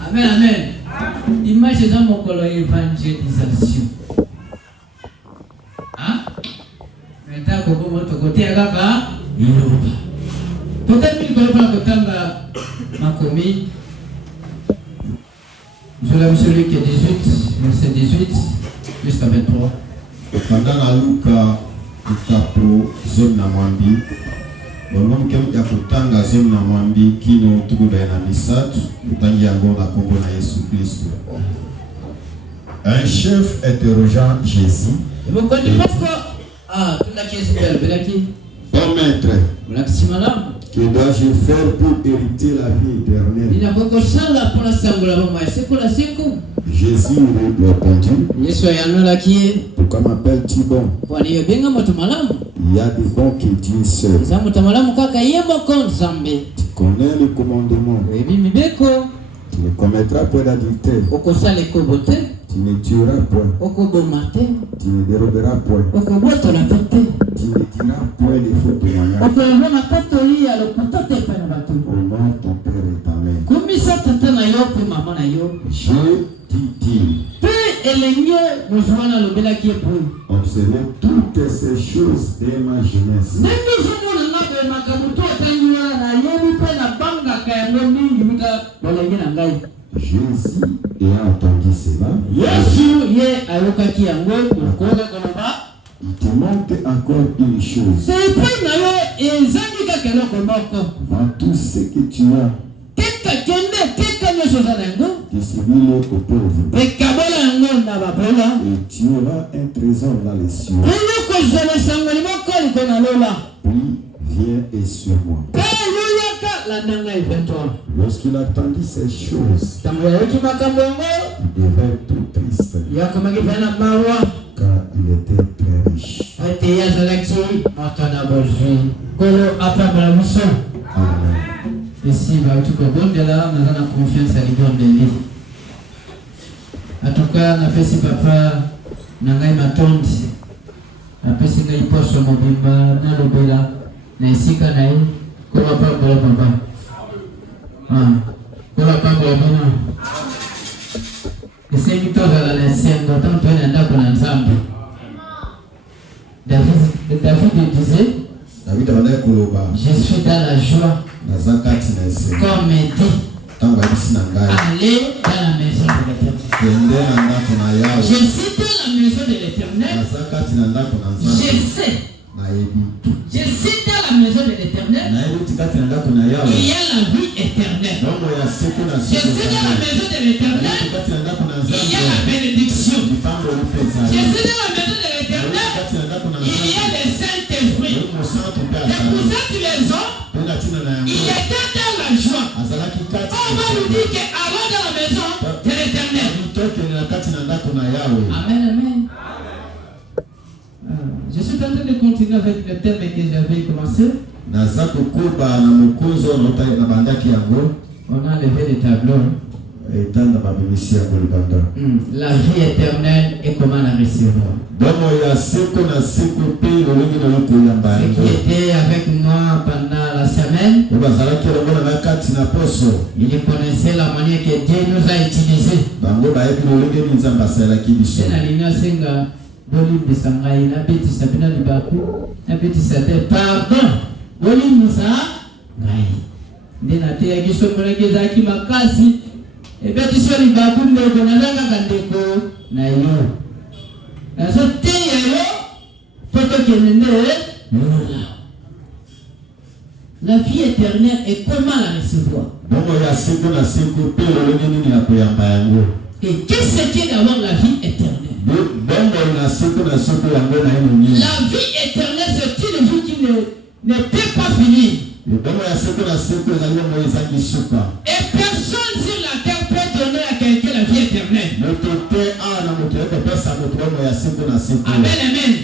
Amen, amen. Dimanche c'est mon colo évangélisation. Hein? Maintenant, comment tu côté à Gaba? Peut-être que tu vas kotanga ma commis. Je l'aime celui qui est 18, verset 18 jusqu'à 23. Pendant la Luka, itapo zone na mwambi. Bongo mkemja kutanga zone na mwambi kino tukuda na misatu utangi yango na kombo na Yesu Kristo. Un chef interrogeant Jésus. Bon maître, que dois-je faire pour hériter la vie éternelle? Jésus lui répondit, pourquoi m'appelles-tu bon? Il y a des bons qui Dieu seul. Tu connais le commandement. Tu ne commettras point d'adultère. Tu ne tueras point. Tu ne déroberas point. Tu ne diras point les faux témoignages. Honore ton père et ta mère. Je dis, observez toutes ces choses dès ma jeunesse. Jésus ayant entendu cela, il te manque encore une chose. Dans tout ce que tu as, distribue-le aux pauvres. Et tu auras un trésor dans les cieux. Puis viens et suis-moi. Lorsqu'il attendit ces choses, il devint tout triste, car il était très riche. Amen. Ici, tu peux là, nous avons confiance à l'égard de lui. En tout cas, on a fait si papa, on a ma tante, on a fait si il poche mon bimba, on a le bela, on a ici qu'on a eu, qu'on va pas pour le papa. Qu'on va pas pour le papa. Et c'est qui t'ouvre à la scène, d'autant que tu es dans un ensemble. David disait, je suis dans la joie. Comme dit, allez dans la maison de l'Éternel. Je suis dans la maison de l'Éternel. Je sais. Je suis dans la maison de l'Éternel. Il y a la vie éternelle. Je suis dans la maison de l'Éternel. Il y a la bénédiction. Je suis dans la maison de l'Éternel. Il y a les Saint-Esprit. C'est pour ça que tu les as. Il était dans la joie. On va nous dire qu'allons dans la maison de l'Éternel. Amen, amen. Je suis en train de continuer avec le thème que j'avais commencé. On a levé les tableaux. La vie éternelle et comment la recevoir. Ce qui était avec moi pendant la semaine, il connaissait la manière que Dieu nous a utilisés. Et bien, tu sais, il va vous dire qu'on a un déco, naïo. La sortie, photo qui est née, la vie éternelle et comment la recevoir. Et qu'est-ce qui est d'avoir la vie éternelle? La vie éternelle, c'est une vie qui ne peut pas finir. Et personne sur la terre peut donner à quelqu'un la vie éternelle. Amen, amen.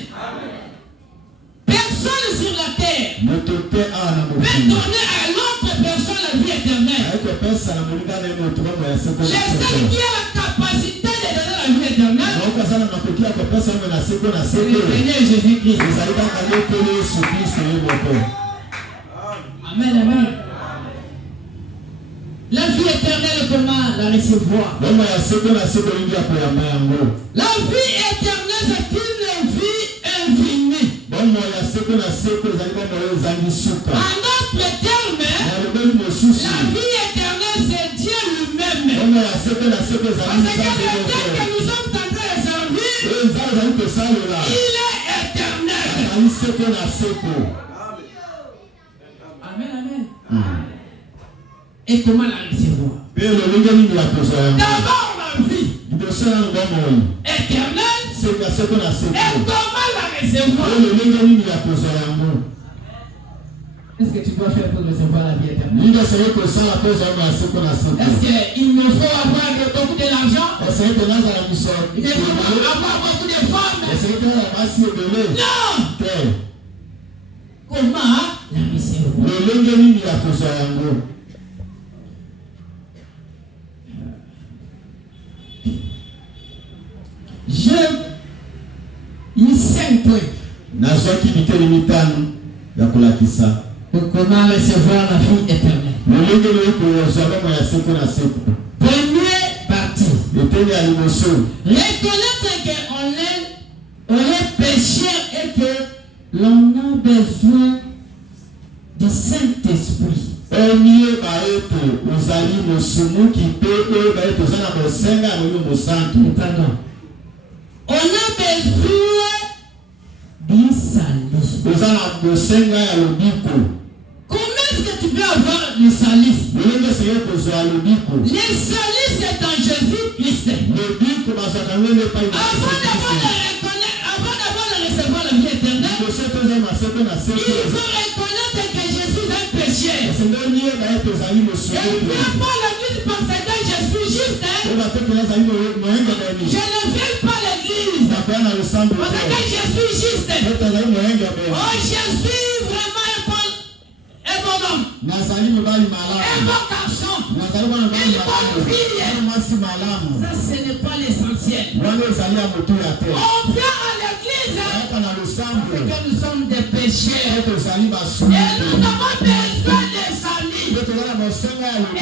C'est le Seigneur Jésus-Christ. Amen, amen. La vie éternelle, comment la recevoir? La vie éternelle, c'est une vie infinie. En d'autres termes, la vie éternelle, c'est Dieu lui-même. Parce que le Dieu que nous sommes en train de servir, il est éternel. Amen, amen. Et comment la recevoir? D'abord la vie éternelle. Et comment la recevoir? Qu'est-ce que tu dois faire pour recevoir la vie éternelle? Est-ce qu'il me faut avoir beaucoup d'argent? Il me faut avoir beaucoup de femmes? Non! Comment la recevoir? J'ai 5 points. Comment recevoir la vie éternelle? Première partie. Reconnaître qu'on est pécheur et que l'on a besoin du Saint-Esprit. Pardon. On a besoin d'un salut. Comment est-ce que tu peux avoir le salut? Le salut, c'est en Jésus-Christ. Avant d'avoir de recevoir la vie éternelle, il faut reconnaître que Jésus est un pécheur. Et puis après l'église possédée, je suis juste. Je ne viens pas l'église. Parce que je suis juste. Oh, je suis vraiment un bon homme. Un bon garçon. Une bonne fille. Ça, ce n'est pas l'essentiel. On vient à l'église parce que nous sommes des pécheurs. Et nous avons besoin de salut. Et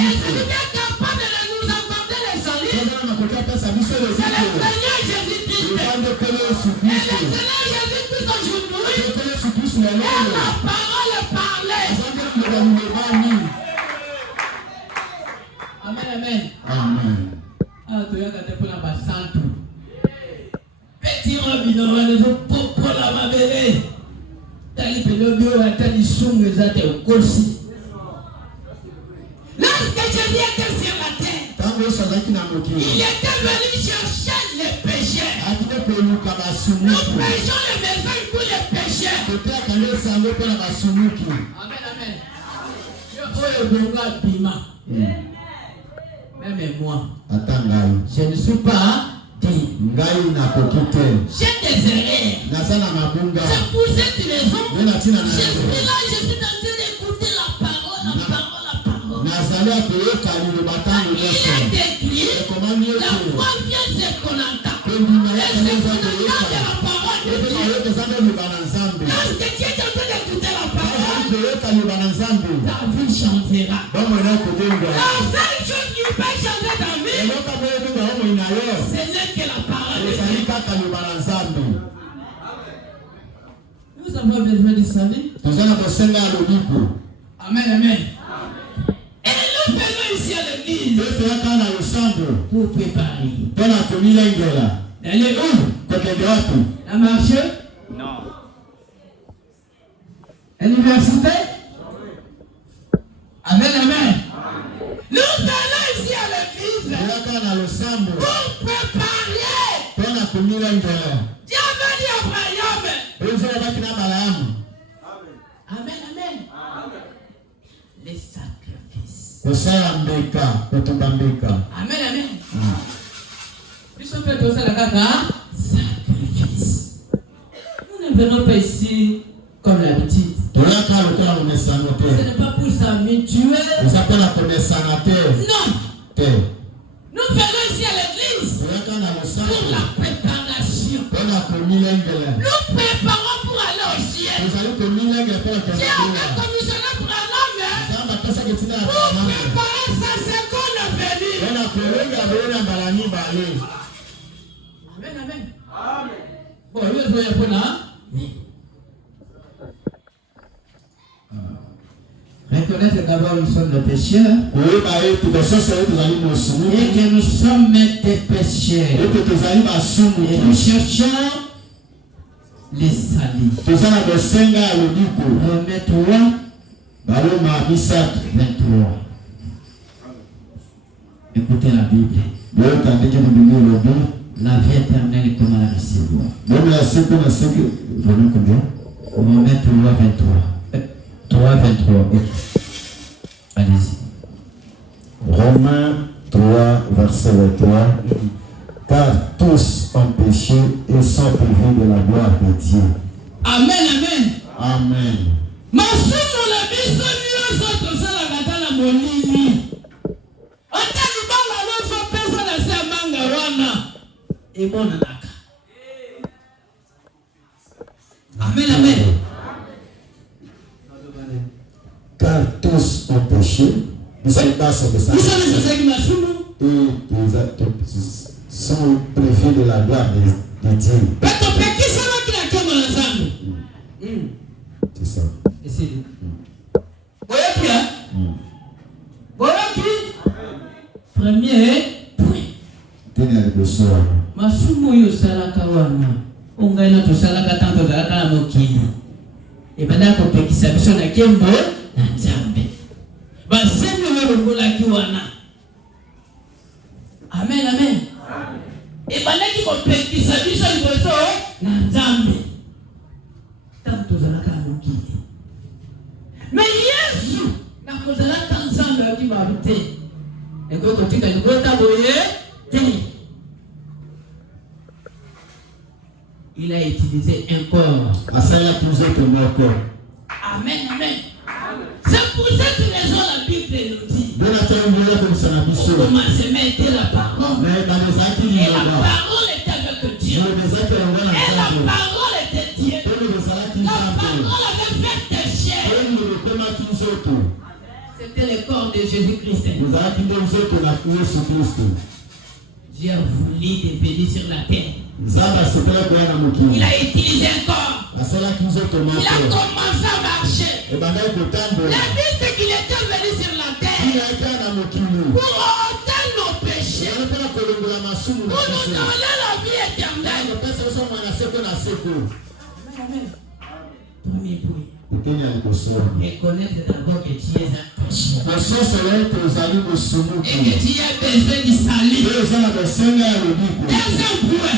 si tu es capable de nous apporter le salut, c'est le Seigneur Jésus-Christ. Et le Seigneur Jésus-Christ aujourd'hui, et la parole parlait. Amen, amen. Amen. Ah, tu as gâté pour la bassante. Petit robinot, les autres pour la mabélé. T'as dit que le bureau a été dit sous mes athées au corsi. Lorsque Jésus était sur la terre, il était venu chercher les pécheurs. Nous prêchons le message pour les pécheurs. Amen, amen. Même moi, je ne suis pas dit. J'ai des erreurs. C'est pour cette raison je suis là, je suis en train d'écouter la parole. Il est écrit, la foi vient ce qu'on entend. Et c'est qu'on entend de la parole de Dieu. Lorsque tu es en train d'écouter la parole, ta vie changera. La seule chose qui peut changer ta vie, ce n'est que la parole de Dieu. Nous avons besoin de salut. Amen, amen. Et nous venons ici à l'église pour préparer. D'aller où? La marche? Non. À l'université? Amen, amen. Nous venons ici à l'église pour préparer. Dieu avait dit à Abraham. Amen, amen. Les sacrifices. Amen, amen. Nous sommes prêts à la sacrifice. Nous ne venons pas ici comme l'habitude. Ce n'est pas pour s'habituer. Non. Nous venons ici à l'église pour la préparation. Nous préparons pour aller au ciel. Dieu a commissionné pour un homme pour préparer sa seconde venue. Amen, amen. Bon, il y a reconnaître d'abord nous sommes des pécheurs et que nous sommes des pécheurs et nous cherchons les salis. Romains 3, 23. Écoutez la Bible. La vie éternelle, comment la recevoir? Romains 3, 23. 3, 23. Allez-y. Romains 3, verset 23. Car tous ont péché et sont privés de la gloire de Dieu. Amen, amen. Amen. Masumu la biso nyonso tosala katala molini. Ata libanga nyonso pesa na se manga wana. Ebona naka. Amen, amen. Car tous ont péché, ils sont privés de la gloire de Dieu. C'est ça. Premier point. Masumu yo salaka wana. Ongaina to salaka tanto zalaka na mokili. Ebanda ko pekisa biso na kembo na Nzambe. Basemi wewe kiwana. Amen, amen. Ebanda ko pekisa biso liboso na Nzambe. Tanto zalaka na mokili. Mais Yesu na kozalaka Nzambe akibabite. Eko kotika ngota boye te. Il a utilisé un corps. Amen, amen. C'est pour cette raison la Bible nous dit. Comment se mettait la parole. Et la parole était avec Dieu. Et la parole était Dieu. La parole avait fait des chairs. C'était le corps de Jésus-Christ. Dieu a voulu devenir sur la terre. Il a utilisé un corps. Il a commencé à marcher. La Bible c'est qu'il était venu sur la terre pour ôter nos péchés, pour nous donner la vie éternelle. Amen. Premier point. Reconnaître d'abord que tu es un pécheur. Et que tu as besoin du salut. Deuxième point.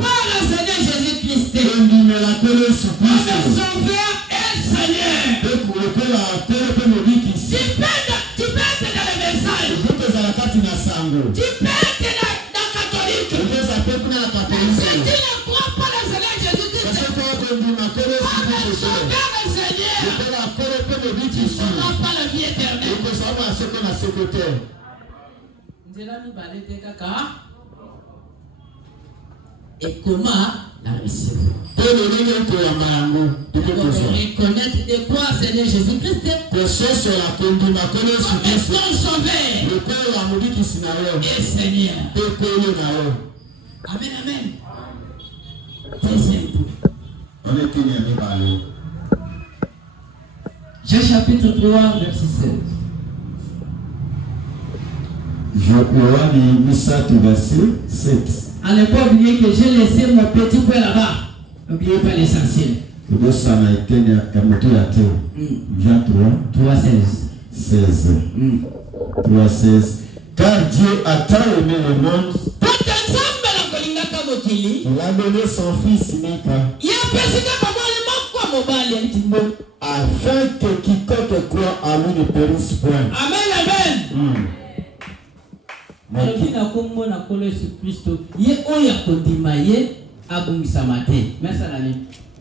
Par le Seigneur Jésus-Christ. Notre Sauveur et Seigneur. Tu peux être dans le message. Tu peux être dans catholique. Si tu ne crois pas le Seigneur Jésus-Christ, tu ne sauras pas la vie éternelle. Et comment la recevoir? Reconnaître de quoi Seigneur Jésus-Christ comme ton sauveur et Seigneur. Amen, amen. Deuxième point. Jean chapitre 3, verset 16. Joël 7, verset 7. À ne pas oublier que j'ai laissé mon petit point là-bas. N'oubliez pas l'essentiel. Jean 3, 16. 3, 16. Car Dieu a tant aimé le monde, il a donné son fils unique, afin que quiconque croit en lui ne périsse point. Amen, amen.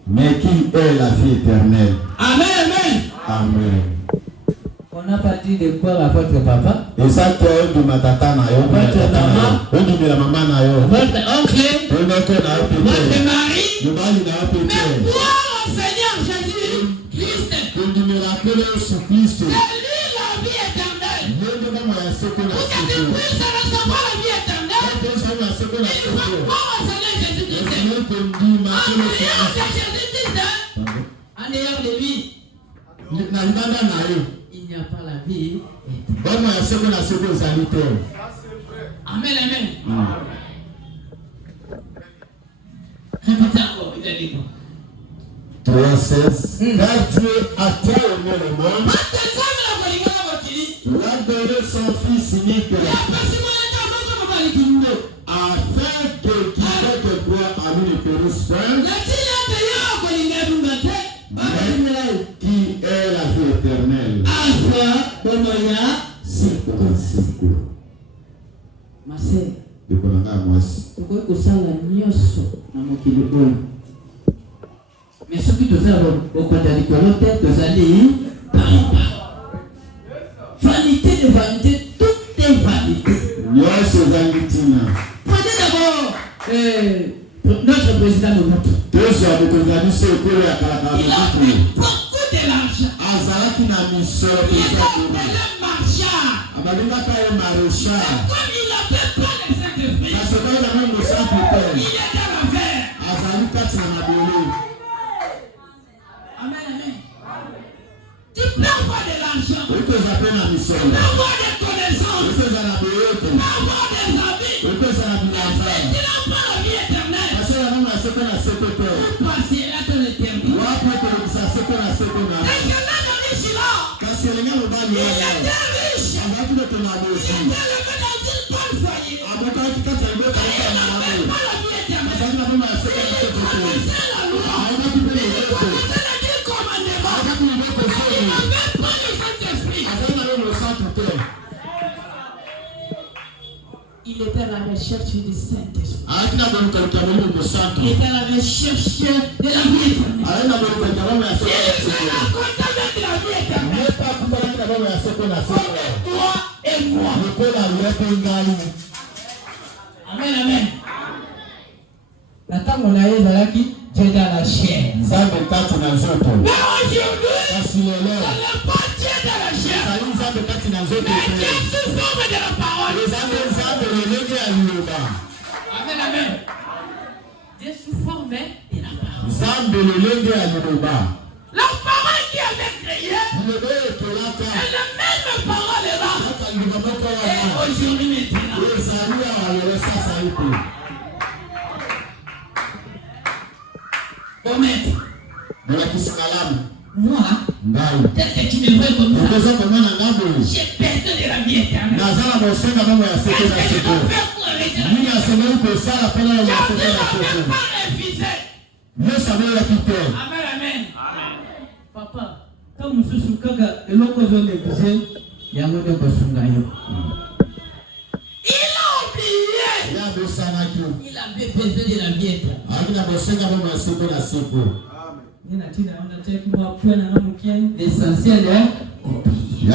Mais qui est la vie éternelle. Amen, amen. Amen. On n'a pas dit de quoi à votre papa. Et ça, tu as eu de ma tata, votre maman, votre oncle, votre mari, mais croire au Seigneur Jésus-Christ. C'est lui la vie éternelle. Pour que tu puisses recevoir la vie éternelle, il faut croire au Seigneur Jésus-Christ. En dehors de lui, il n'y a pas la vie éternelle. Amen, amen. Répétez encore, il a dit quoi? 3:16. Car Dieu a tant aimé le monde, il a donné son Fils unique, afin que quiconque croit en lui ne périsse pas, mais qui est la vie éternelle. Ma sœur, tu peux mais ce qui te fait au côté de l'autre, vous allez vanité de vanité, tout est vanité. Prenez d'abord notre président de Mobutu. Il a pris beaucoup de l'argent. Il était appelé marchand. Comme il n'avait pas les sacrifices, il était à l'envers. Amen, amen. Tu peux avoir de l'argent. Tu peux avoir des connaissances. Tu peux avoir des amis. Mais si tu n'as pas la vie éternelle, tu passeras ton éternité. Et que là, dans l'Ishila, il était riche. Il était élevé dans une bonne foyer. Il n'avait pas la vie éternelle. Il connaissait la loi. Il connaissait les 10 commandements. Il n'avait pas le Saint-Esprit. Il était à la recherche du Saint-Esprit. Il était à la recherche de la vie éternelle. Il était à côté de la vie éternelle. Toi et moi. Amen, amen. Attends, on a eu Dieu dans la chair. Mais aujourd'hui, ce n'est pas Dieu dans la chair. Mais Dieu sous forme de la parole. Amen, amen. Dieu sous forme de la parole. La parole qui avait créé, et la même parole est là. Et aujourd'hui maintenant. Bon maître. Moi, peut-être que tu me vois comme ça. J'ai perdu de la vie éternelle. Qu'est-ce que je dois faire pour arrêter la vie éternelle? Je ne vais pas refuser. Amen, amen. Papa, comme je suis kaka, et l'on peut jouer les cousins, il y a un autre personne d'ailleurs. Il a oublié. Il avait besoin de la vie éternelle. L'essentiel est oublier.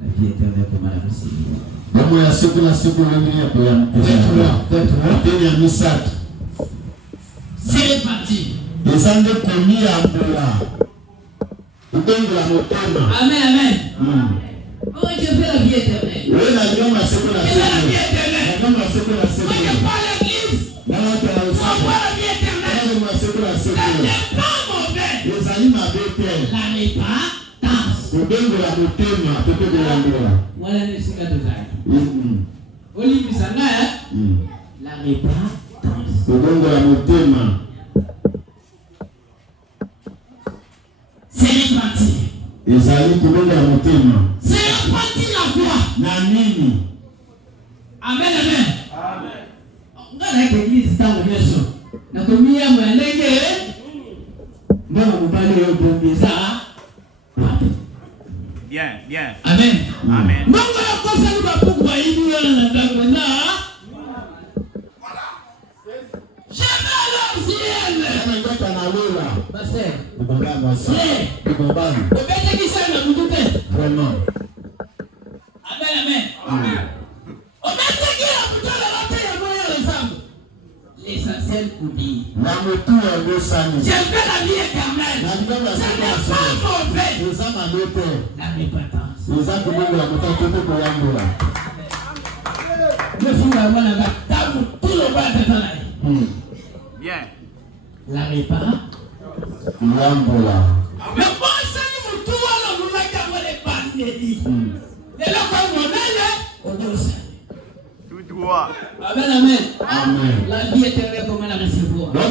La vie éternelle, comment la recevoir? C'est reparti. Amen, amen. Oh, je veux la vie éternelle. Je veux la vie éternelle. Moi, je parle à l'église. On voit la vie éternelle. Ce n'est pas mauvais. La repentance. Voilà le secret de ça. Olivier Sanga, la repentance. C'est reparti. C'est reparti la foi. Amen, amen. On a l'église dans le vaisseau. Na combien de lenge? Bon, vous parlez au bon bizarre. Bien, bien. Amen. Amen. Non, on a commencé à pourquoi il y a un là. Jamais alors ciel. Vraiment. Amen, amen. Amen. ciel oublie. Je fais la vie éternelle. Ce n'est pas mauvais. La repentance. Le fou la bonne table, tout le bas de ton œil. Bien. La repentance. Mais bon, ça nous tout à l'heure, nous n'avons les bandits. Et là, comme on est, on doit. Tout droit. Amen, amen. Amen. La vie éternelle, comment la recevoir? Il faut la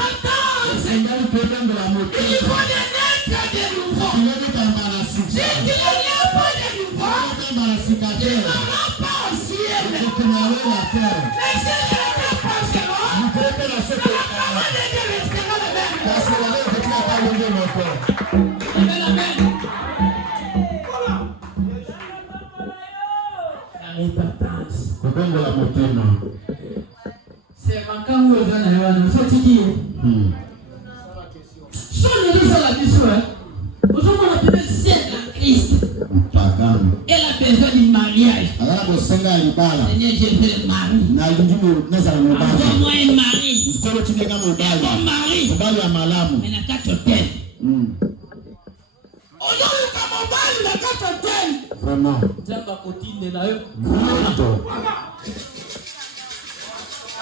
repentance. Il faut naître de nouveau. Si tu ne n'es pas de nouveau, tu ne vas pas au ciel. Mais si tu n'es pas au ciel, amen, amen. La repentance. C'est manquant où on va faut dire. Si on est sur la mission, aujourd'hui on a besoin de Christ. Elle a besoin du mariage. Seigneur, je veux le mari. Envoie-moi un mari. Un bon mari. Mais n'a qu'à te taire. Aujourd'hui, comme on parle, n'a qu'à te taire. Vraiment.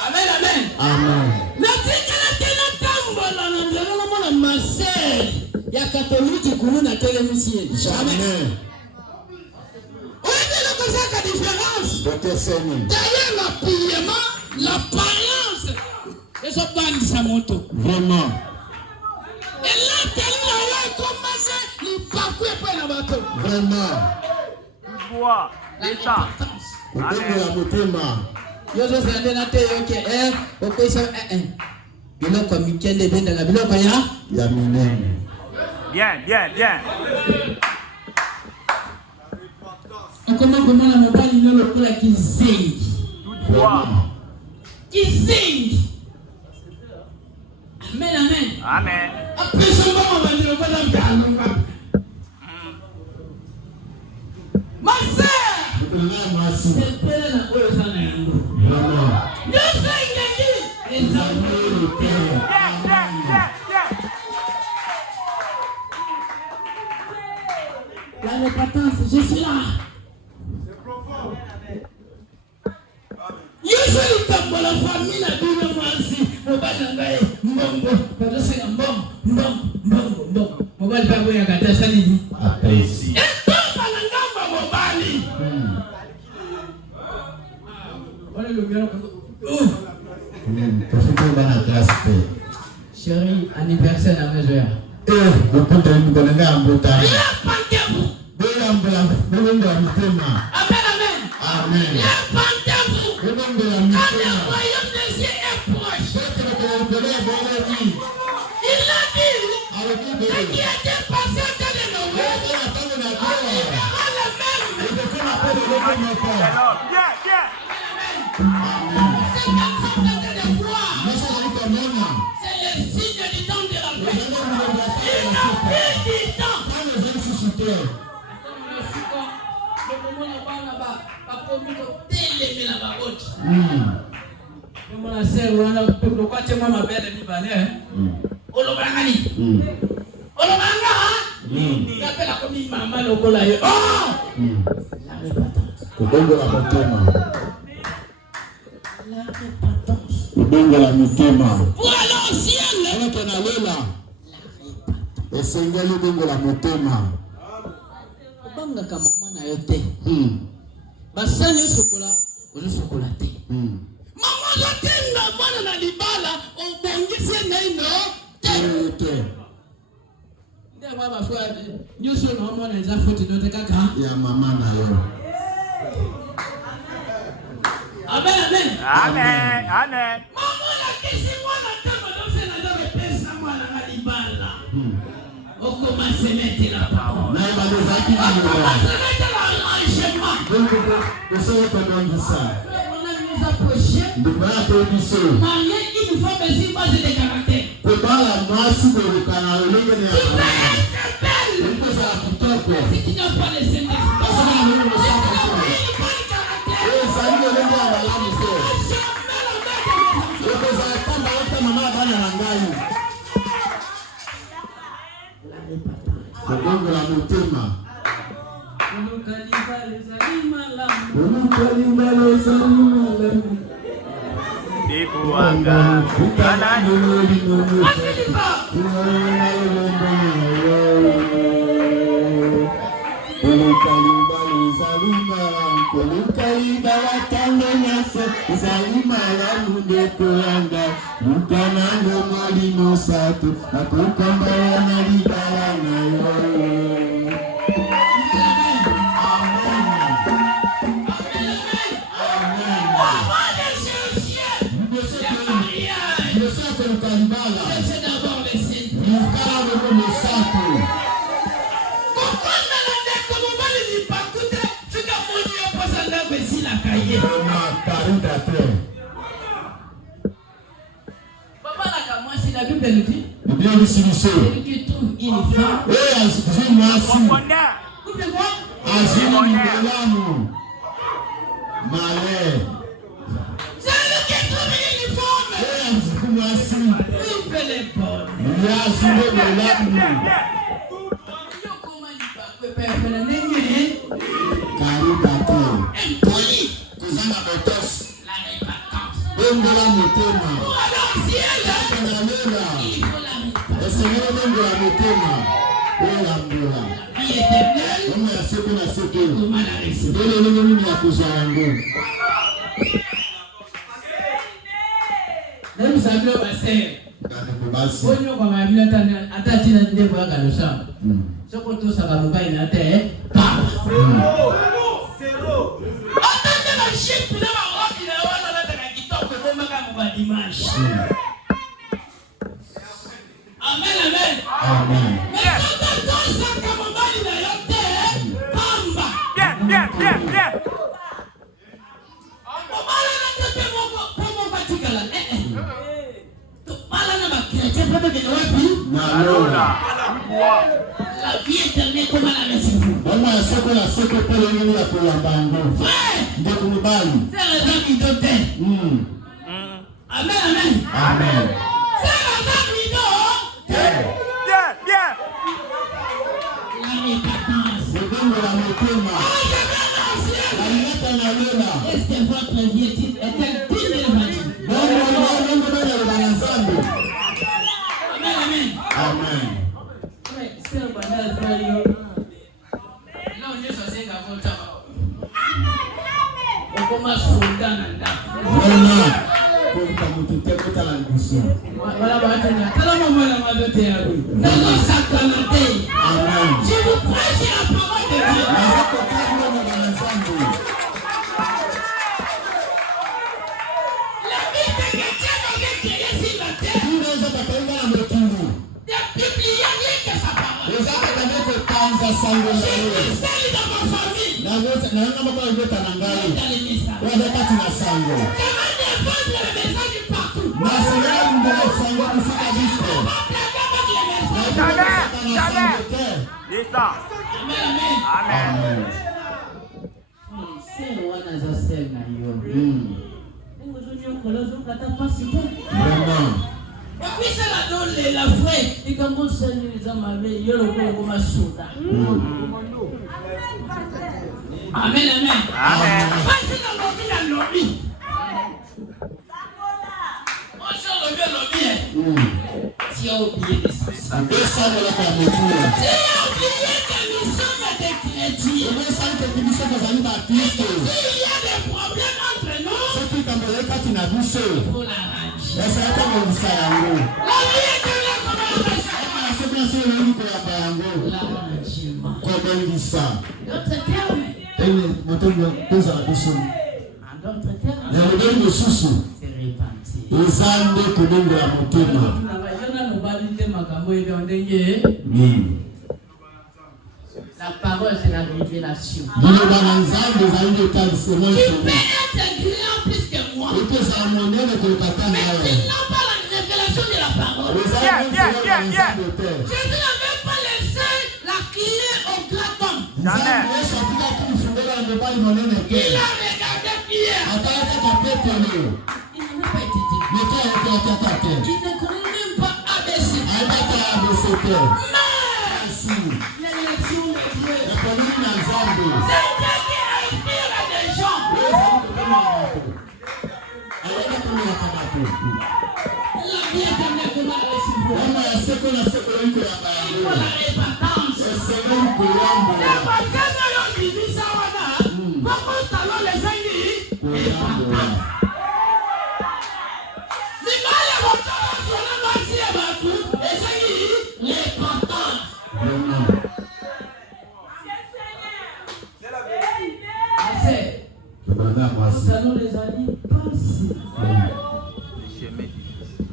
Amen, amen. Amen. Il y a catholique qui connaît la télévision. Jamais. Où est la différence? D'ailleurs, l'habillement, l'apparence, et ce pas sa moto. Vraiment. Et là, tellement là, comment le parcours est pas la bateau. Vraiment. Tout droit. C'est ça. Yo je suis en train de ok ça bilo comme weekend de dans la bilo quoi ya Bien, bien, bien. on commence comment la mobile il le cola qui zing Tout droit. qui zing amen amen Amen. après ça on va dire pas dans calme ma sœur c'est père na ko ça na yango Vraiment. Dieu fait les amours la repentance, je suis là. C'est profond. Je suis dans la famille, la Bible moi aussi. On va l'engager. Mbongo, parce que c'est un mbongo. On va le faire voir à gâter ça dit. Après ici. Et toi, on va l'engager mobali. On est le bien. Profitez de la grâce. Chérie, anniversaire à la maison. Le compte de nous en Bretagne. Amen, amen. Amen. Répentez-vous. Car le royaume des cieux est proche. Il a dit, ce qui était passé au temps de Noé, on verra le même. Bien, bien. C'est comme ça que de voir. C'est le signe du temps de la paix. Il n'a plus du temps. Mon sœur, on a pourquoi tu m'as belle ni balé. Olobangani. Olobanga. T'appelles comme une maman lokola yo. Oh! La repentance. Kudongo la motema. La repentance. Kudongo la motema. Pour aller au ciel. Avec un alela. La repentance. Et Seigneur le dongo la motema. Obanga kama mama na yote. Basani sokola, ozo sokola te. Mama yotenga mwana na libala, obongise neno te. Ndio baba fwa nyuso na mwana za foto ndote kaka. Ya mama na yo. Amen, amen. Amen, amen. Mama na kisi mwana tama dose na ndote pesa mwana na libala. Okoma se mettre la parole. Na bazaki ni. Okoma se mettre la enchaînement. Donc vous savez comment dit ça. Marier une femme est une base de caractère. Tu peux être belle. Si tu n'as pas les Saint-Esprit, tu n'as pas le caractère. La parole, c'est la révélation. Tu peux être grand plus que moi. Mais tu n'as pas la révélation de la parole. Jésus n'avait pas laissé la clé au grand homme. Il a regardé Pierre. Il n'a pas été dit. Il ne connaît même pas ABC. Mais l'élection de Dieu. des gens. La vie éternelle, comment la recevoir? Il faut la répandance. C'est parce que nous avons dit ça, pourquoi talons les amis? Nous allons les amis passer.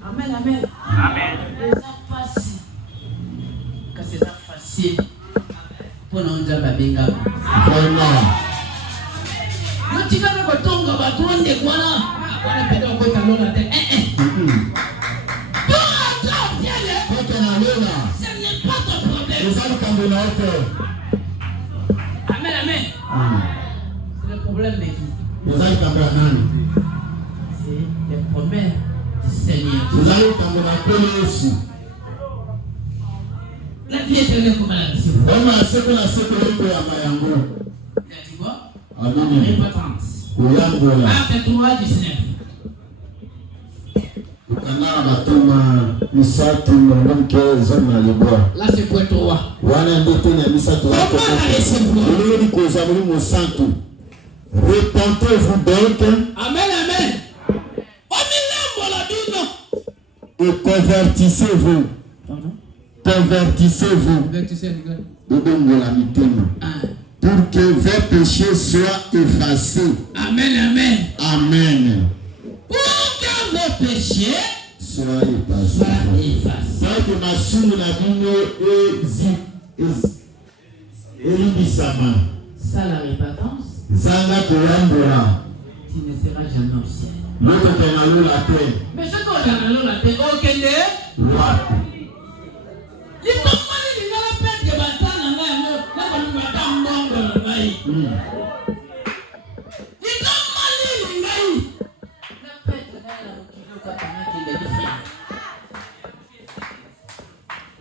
Amen, amen. Amen. Les ans passent. Que c'est ça facile. Pour nous dire babenga. Vraiment. Nous tika na kotonga batu nde kwana. Kwana penda ko talon la tête. Ce n'est pas ton problème. Amen, amen. C'est le problème de qui? C'est les promesses du Seigneur. La vie éternelle comme la vie. Il a dit quoi? Répétance. Acte 3, 19. Là c'est quoi 3? Repentez-vous donc. Amen, amen. Et convertissez-vous. Convertissez-vous. Pour que vos péchés soient effacés. Amen, amen. Amen. Pour que vos péchés soient effacés. Ça la répétence. Zanga Koyambola. Tu ne seras jamais au ciel. L'autre est la paix. Mais ce qu'on a dans la paix, ok, il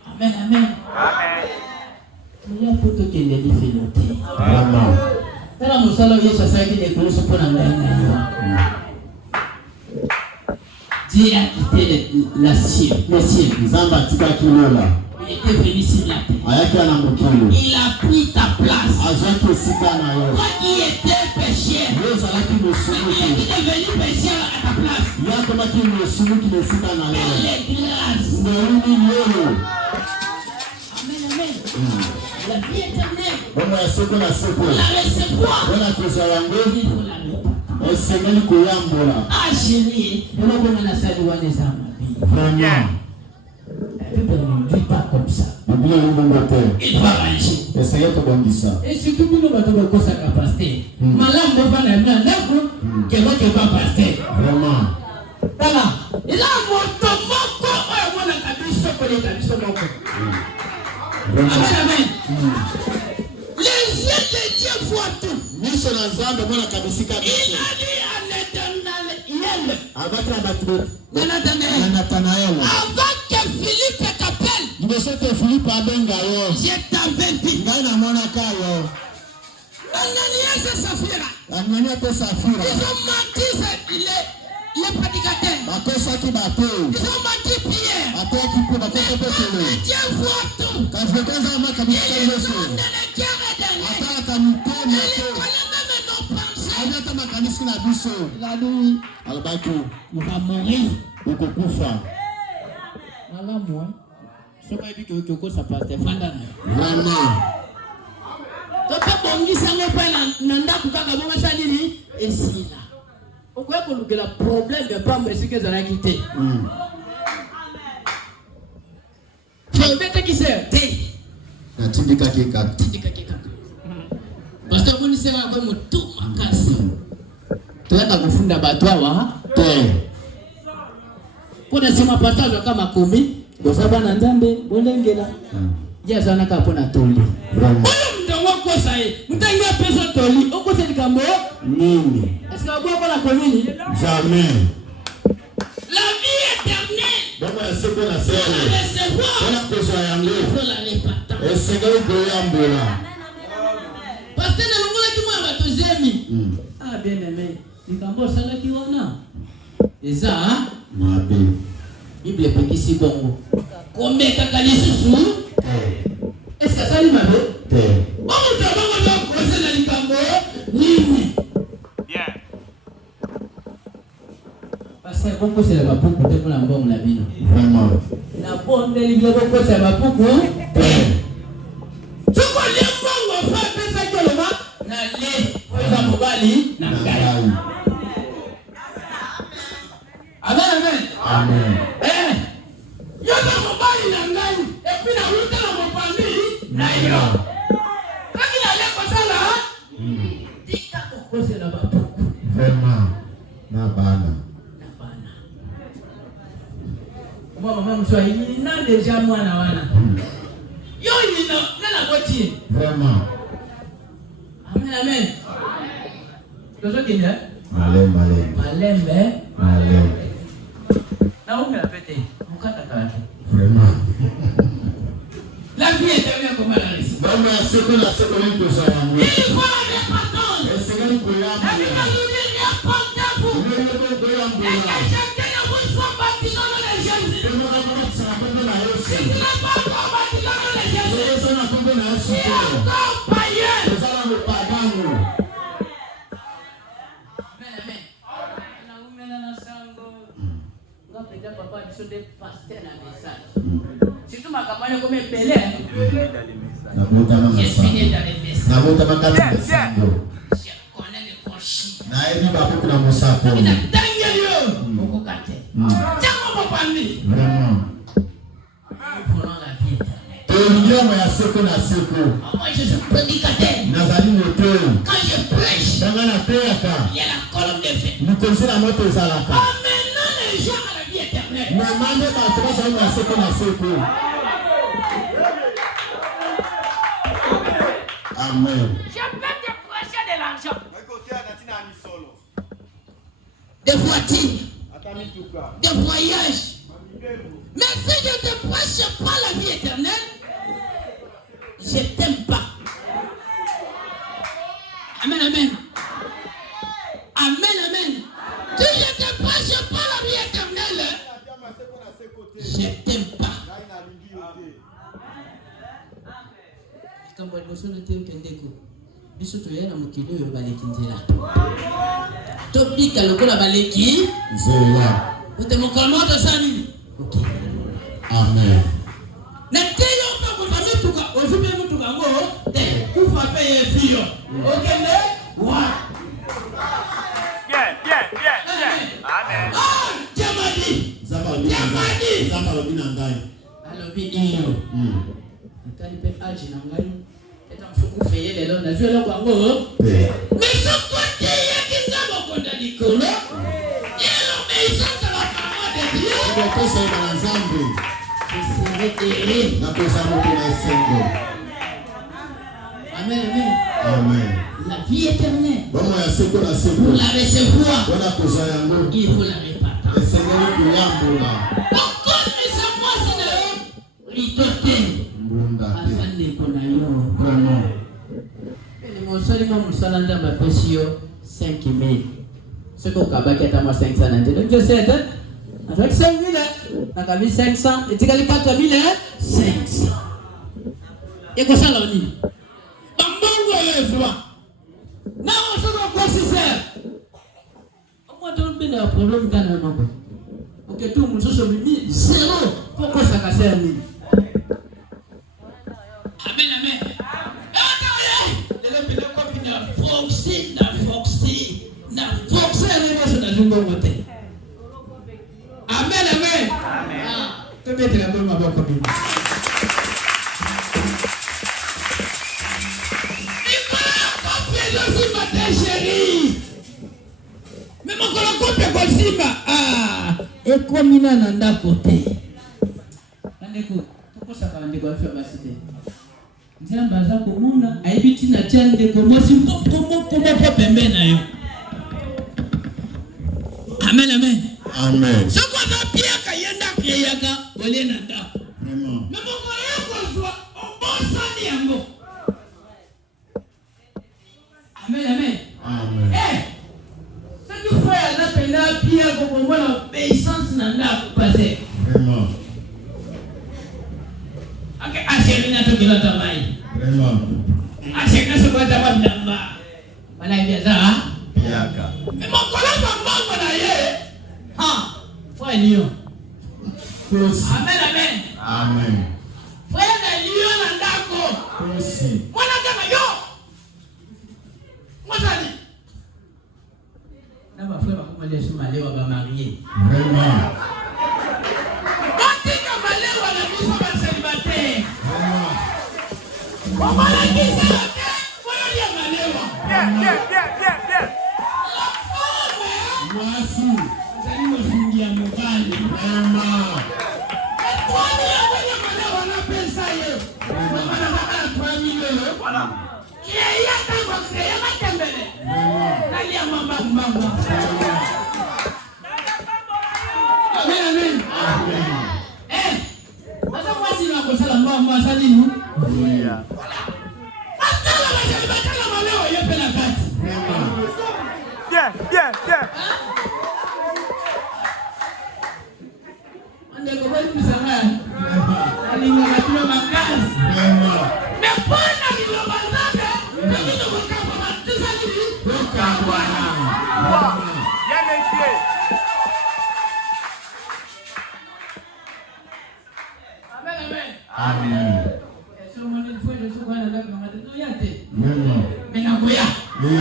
Amen, amen. Amen. Pour que les difficultés. Amen. Dans la moussala, il y a ça qui est close pour la Dieu a quitté le ciel. Zamba tika kilola. Il était venu sur la terre. Il a pris ta place. Toi qui étais pécheur. Il est devenu pécheur à ta place. Elle est grâce. Amen, amen. La vie éternelle. Pour la recevoir. Il faut la répandre. Ah chérie, on a la salle où on est à Vraiment. Elle ne dit pas comme ça. Il va ranger. Et surtout, nous ne pouvons pas passer. Madame, on va la mettre en que votre va passer. Vraiment. Voilà. Et là, mon tomoko, on a Amen. Les yeux de Dieu voient tout. Il a dit à Nathanaël. Avant que Philippe t'appelle, je t'avais dit. Ananias et Saphira. Ils ont menti les prédicateurs. Ils ont menti Pierre. Mais Dieu voit tout. Il est dans le cœur et dans les. Il connaît même nos pensées. Il a dit, on va mourir. Alors moi, ce qui est dit que ça passe, c'est Fandana. Vraiment. Donc, on dit ça, on n'a pas de et si là. Pourquoi que le problème de pas me dire que ça a quitté? Qui c'est? Parce que vous savez que tout ma casse. Tu as kufunda batwa kuna sema pastor kama 10 bosaba na nzambe bolengela ya sana kapona toli ndo wako sai mtangia pesa toli uko sasa kama nini est-ce que vous avez la commune jamais la vie éternelle donc c'est quoi la sœur on a besoin yango il faut la répandre et c'est que le yambola parce que Ah bien aimé, likambo sala ki wana. Eza mabe. Bible pekisi bongo. Komeka kalisusu. Est-ce que ça lui mabe? Bongo tabango do kose na likambo nini? Bien. Parce que bongo c'est la bapuku te kuna mbongo na bino. Vraiment. Na bonde libyo bongo c'est la bapuku. Soko limbongo fa pesa koloma na le kwa mobali na ngai. Amen amen. Amen. Yoga mobali na ngai et puis na luta na mopambi na yo. Kaki na leko sala. Tika kokose na bapuku. Vraiment. Na bana. Maman Mswahili na deja mwana wana. Yo ni na boti. Vraiment. Amen amen. Tozo kenya? Malembe. Na unga pete. Mukata kake. Vraiment. La vie est éternelle comme la risque. Baba seko na seko ni ko sa yango. Il faut la pardon. Seko ni ko ya. Avec la lumière il y a pas d'abou. Et chacun de vous soit baptisé dans le nom de Jésus. Il n'est pas encore baptisé dans le nom de Jésus. Il est encore païen. Si tu m'as campagne comme Pelé, je finis dans les messages. Je connais les prochains. Il a tangué beaucoup gâté. Tiens mon papa. Vraiment. Nous voulons la vie éternelle. Moi je suis prédicateur. Quand je prêche, il y a la colonne de feu. Amenons les gens à la vie éternelle. Amen. Je peux te prêcher de l'argent, des voitures, des voyages. Mais si je ne te prêche pas la vie éternelle, je ne t'aime pas. Amen, amen. Amen, amen. Si je ne te prêche pas la vie éternelle, je ne t'aime pas. Quand je biso toyena mokili oyo baleki nzela tobika lokola baleki nzela ote mokolo tosali ok amen na teyo pa kufanya tuka ozume mtu kango te kufa pe yefio ok ne wa Bien. Amen. jamadi zamba bina ngai alobi iyo atali pe aji na ngai eta mfuku feye lelo na jwe loko yango mais soko te yakisa bokonda likolo yelo meisasa la parole de Dieu kosa na nzambe serait na kosa moto na sengo amen amen amen la vie éternelle bomo ya seko na seko pour la recevoir wana kosa yango il faut la répartir esengeli kuyambula okomisa mwasi na yo litote mbunda afande kona yo vraiment mosalima mosala nzambe apesi yo 5,000 soki okabaki ata mwa 500 na nzela je sais azwaki 5,000 nakabi 500 etikali 4,500 ekosala nini bambongo oyo evwa nao soki okosi ser omwatolobenda ya problème kana yo moko oketu mosusu obimi 0 pokosaka ser nini amen amen na foxy alema so na zumbo mote amen amen to bete la ndoma bako bibi ikora kopia yo simba te chérie mais mokolo kopia ko simba ekomina na ndako te andeko tokosaka ndeko afya basi te nzamba za komona aibiti na tiande komosi komo pembe na yo amen amen amen soko na piaka yenda kiyaka ole na nda vraiment na moko yako zwa obosa ni yango Amen, amen. Amen. Eh, ce qu'il faut aller à Pierre pour voir l'obéissance n'a pas passé. Vraiment. Ok, achète-le tout qui l'a travaillé. Vraiment. Achète-le ce qu'on t'a pas dit là-bas. Voilà, il y a ça, hein? Piaka. Mais mon collègue va m'en aller. Ah, faut un lion. Amen, amen. Amen. Faut un lion dans d'accord. Merci. Moi, n'a yo. Moi, ça dit. Là, ma frère va commander sur ma lèvre, va marier. Vraiment. Quand tu as malé, on a mis sur ma célibataire. Vraiment. On va la dire célibataire. Voilà, il y a ma lèvre. Yeah. Merci. Vous allez me finir mon bal. Vraiment. Et toi, on appelle ça. On a 3 000 euros. Voilà. Qui est là, il y a ma tembele. Là, il y a ma maman. Amen. Eh, attends, moi, si on a ça, la maman, ça dit nous. Voilà. Attends, la maman, il y a pas la carte. Vraiment. Yeah. On est comme tout ça, là. Il y a ma case. Vraiment. Mais pas la vie de ma mère. Tout ça, tu dis. Yeah, monsieur. Amen. Amen. Et sur mon île, il faut que je sois là avec ma mère. Vraiment. Mais n'a pas. Oui.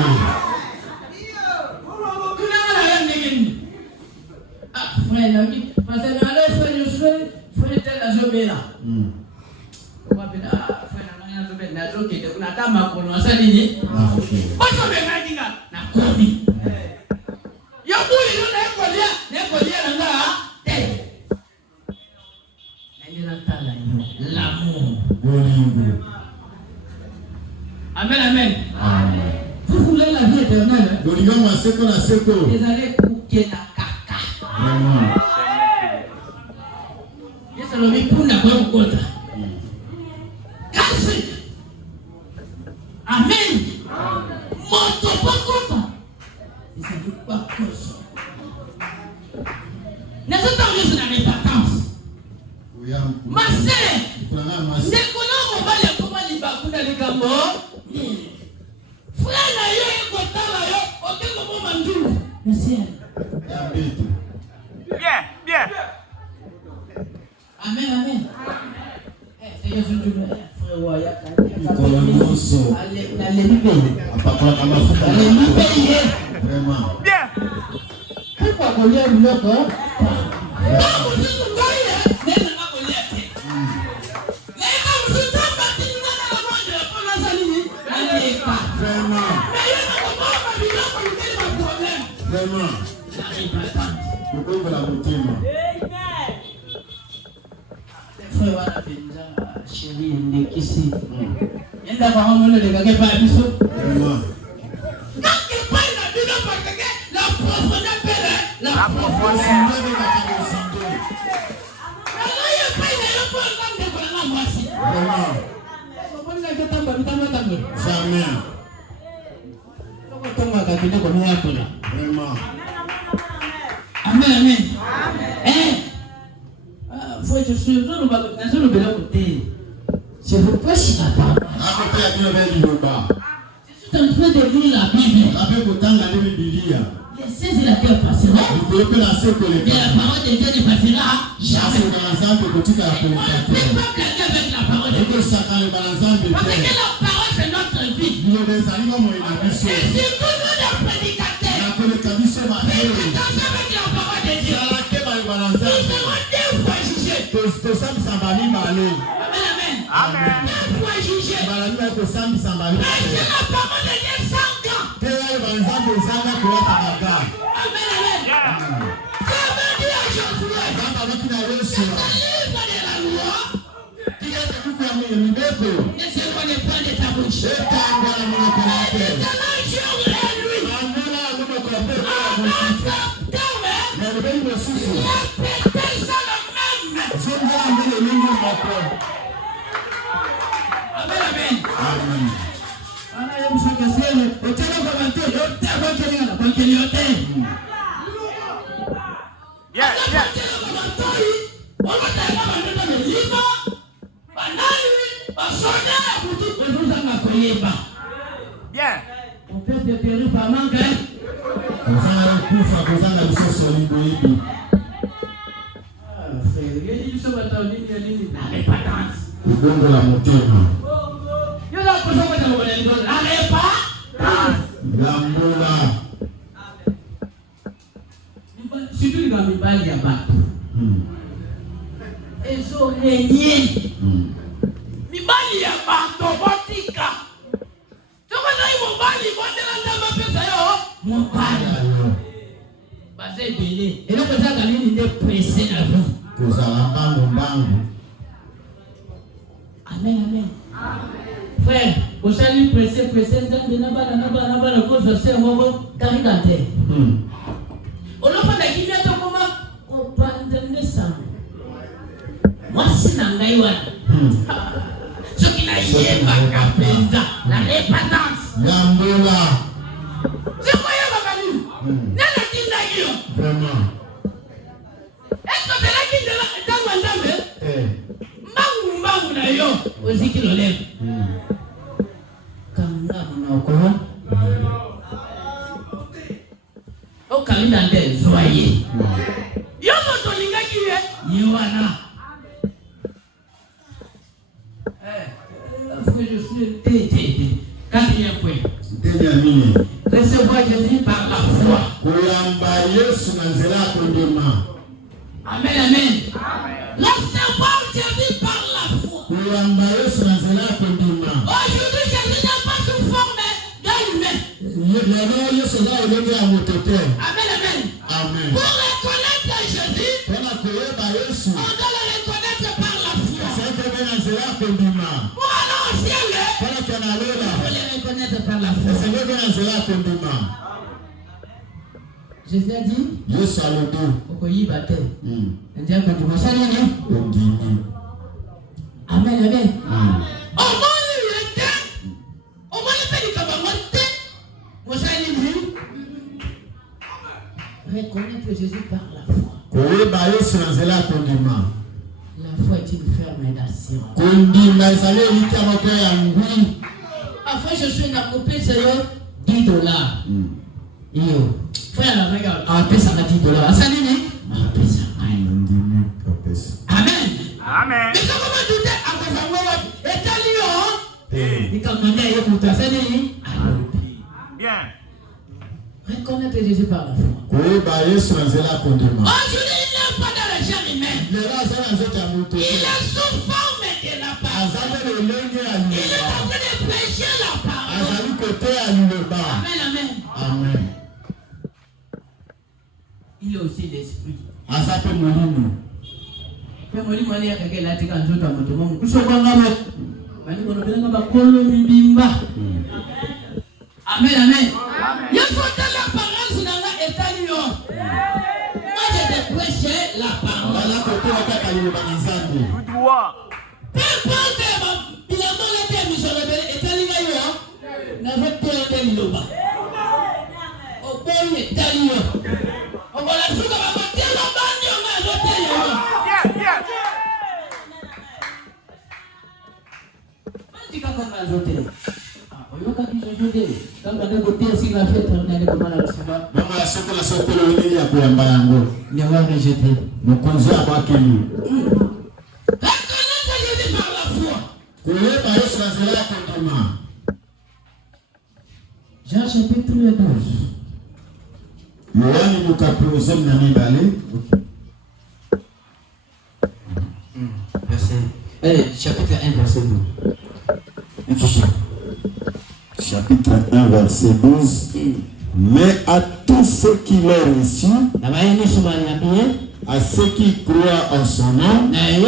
Tout le monde a un dégât. Ah, frère, parce que dans le frère, je suis, frère, tel la jobé là. On va bien, frère, la jobé, la jobé, on a ta ma colonne, ça dit. Ah, ok. Pas de problème, na komi. Yo bouli, yo na kolia, na l'amour. Amen. Vous voulez la vie éternelle? Vous allez couper la caca. Vraiment. Yes, alors, mais pour la bonne côte. Cassé. Amen. Moto pas content. Et ça ne veut pas cause. N'est-ce pas que c'est la vacances? Ma sœur, c'est qu'on a mobile comme les bakuna les gambo. Frère, na yo e kotala yo, oke comme mandulu. Merci. Yeah. Amen. C'est Jésus Dieu, frère Waya. Vraiment. Yeah. Pourquoi vous voulez vous l'autre? Vraiment. Pourquoi vous la montez? Frère Waya, chérie, il est ici. Il y a un moment où il y a un biso. Vraiment. La profondeur. Jamais. Vraiment. Amen. Faut que je suis dans le bel côté. Je vous prêche la parole. À côté, il y a une belle bas. Je suis en train de lire la Bible. Avec autant de Bible. Les cieux et la terre passeront. Mais la parole de Dieu ne passera jamais. le peuple avec la parole de Dieu. Parce que la parole c'est notre vie. Et si tout le monde est prédicateur, attention avec la parole de Dieu. Nous serons deux fois jugés. Amen. Deux fois jugés. Prêchez la parole de Dieu sans gants. Amen. Comment dire aujourd'hui? C'est un livre de la loi. Ne s'éloigne pas de ta bouche. Et de la jour et lui. Amen. Bien. On peut se périr par manque. Ugongo la motema. Gambola. Surtout dans les balles, il y a pas. Ils ont régné. Mibali ya bato botika. Toko na mobali bondela ndamba pesa yo. Mobali. Base belé. Et donc ça galini ne pressé na vie. Kozala mbangu. Amen, amen. Frère, au salut pressé, nzambe na bana cause c'est mobo karikate. On a pas d'activité comment comprendre ça. Moi c'est na ngai wana. Ce qui n'a yéba kapenda, la répandance. Gambola. C'est quoi yéba kalu? Nana tinda yo. Vraiment. Est-ce que c'est là qui de la dans nzambe? Mbangu na yo oziki lolem. Kamna munoko. O kalinda nde zoye. Yo moto lingaki ye. Yowana. Je suis dédié. Quatrième point. Recevoir Jésus par la foi. Amen, amen. Recevoir Jésus par la foi. Aujourd'hui, Jésus n'a pas sous forme d'un humain. Amen, amen. Pour reconnaître Jésus, on doit le reconnaître par la foi. Pour aller au ciel, il faut le reconnaître par la foi. Jésus a dit, Okoyi bate. Ndiye kwa tumasani ni. Amen, amen. Omoni yete. Omoni peli kabangote. Mosani ni. Reconnaître Jésus par la foi. La foi est une fermentation. Enfin, je suis nakopé Seigneur $10. Yo. Frère, regarde, on paie ça à $10. Ça dit, on paie ça. Amen. Amen. Mais ça va douter à quoi ça va être lié. Il quand même est pour toi, ça dit. Bien. Reconnaître Jésus par la foi. Aujourd'hui, il n'est pas dans le genre humain. Il est sous forme de la parole. Il est en train de prêcher la parole. Amen, amen. Il est aussi l'esprit. Amen, amen. Il faut la parole sur la état. Moi, je te prêche la parole. Tout droit. Peu importe, il a mal été mis sur le bel état. N'avait pas été mis là-bas. Au bon état. On va la jouer comme un tel abandon à l'hôtel. Bien. Pas dit comme un hôtel. On y va quand ils ont joué. Quand on a goûté aussi la fête, on a dit comment la recevoir. Maman, la sotte, il y a quoi un balango. Il va rejeter. Nous conduisons à Bakelu. Reconnaître Jésus par la foi. Jean chapitre 12. Yohani mukaprozom na mibale. Chapitre 1, verset 12. Chapitre 1, verset 12. Mais à tous ceux qui l'ont reçu, à ceux qui croient en son nom, il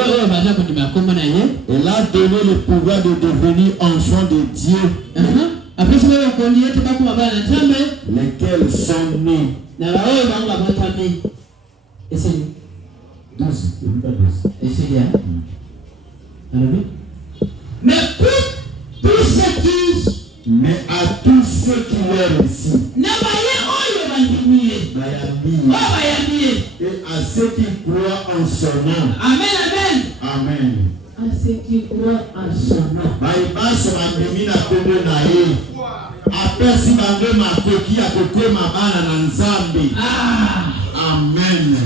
a donné le pouvoir de devenir enfants de Dieu, lesquels sont nés. 12. Mais tous ceux qui Mais à tous ceux qui l'aiment ici, et à ceux qui croient en son nom. Amen, amen. Amen. À ceux qui croient en son nom. Amen.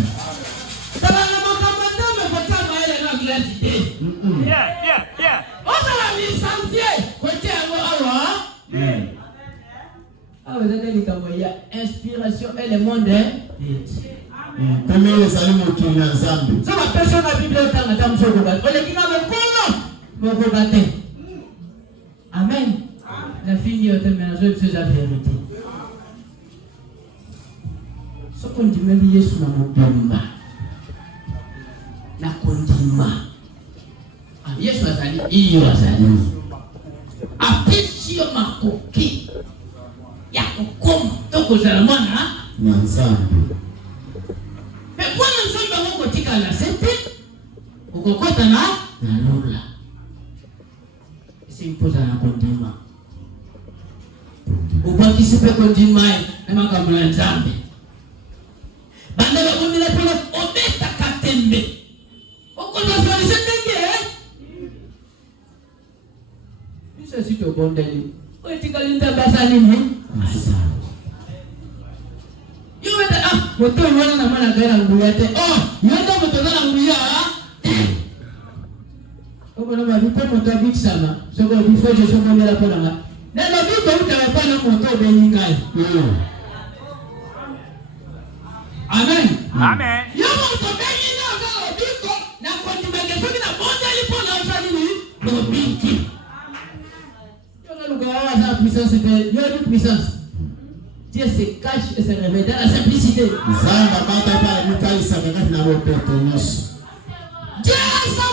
Vous avez dit qu'il y a inspiration et le monde est. Combien les saluts au Kenya Zambi? Ça va personne la Bible est en train de se regarder. On est qui n'a le regarder. Amen. La fille est en train de faire la vérité. Ce qu'on dit, mais il est sur mon bâtiment. La condiment. Yesu azali iyo azali. Apesi yo makoki. Ya kokoma tokozala mwana na Nzambe. Mais mwana Nzambe akotika na sete ukokota na lola. C'est imposa na kondima. Uparticipe kondima na makambo ya Nzambe. Banda ba kondima polo obeta katembe. Okoza swali sendenge. Isa sito bondeli. Oetika linda basani ni. Yo meta moto yona na mana gara nguyate. Oh, yona moto na nguya. Okono ba bipo moto bixama. Soko bifo je soko mela pona nga. Na ba biko utawapa na moto beningai. Amen. Amen. Yo moto beninga ga biko na kondima ke soki na bondeli pona usani ni. Bo biki. La puissance de Dieu, une puissance. Dieu se cache et se révèle dans la simplicité. Dieu a sa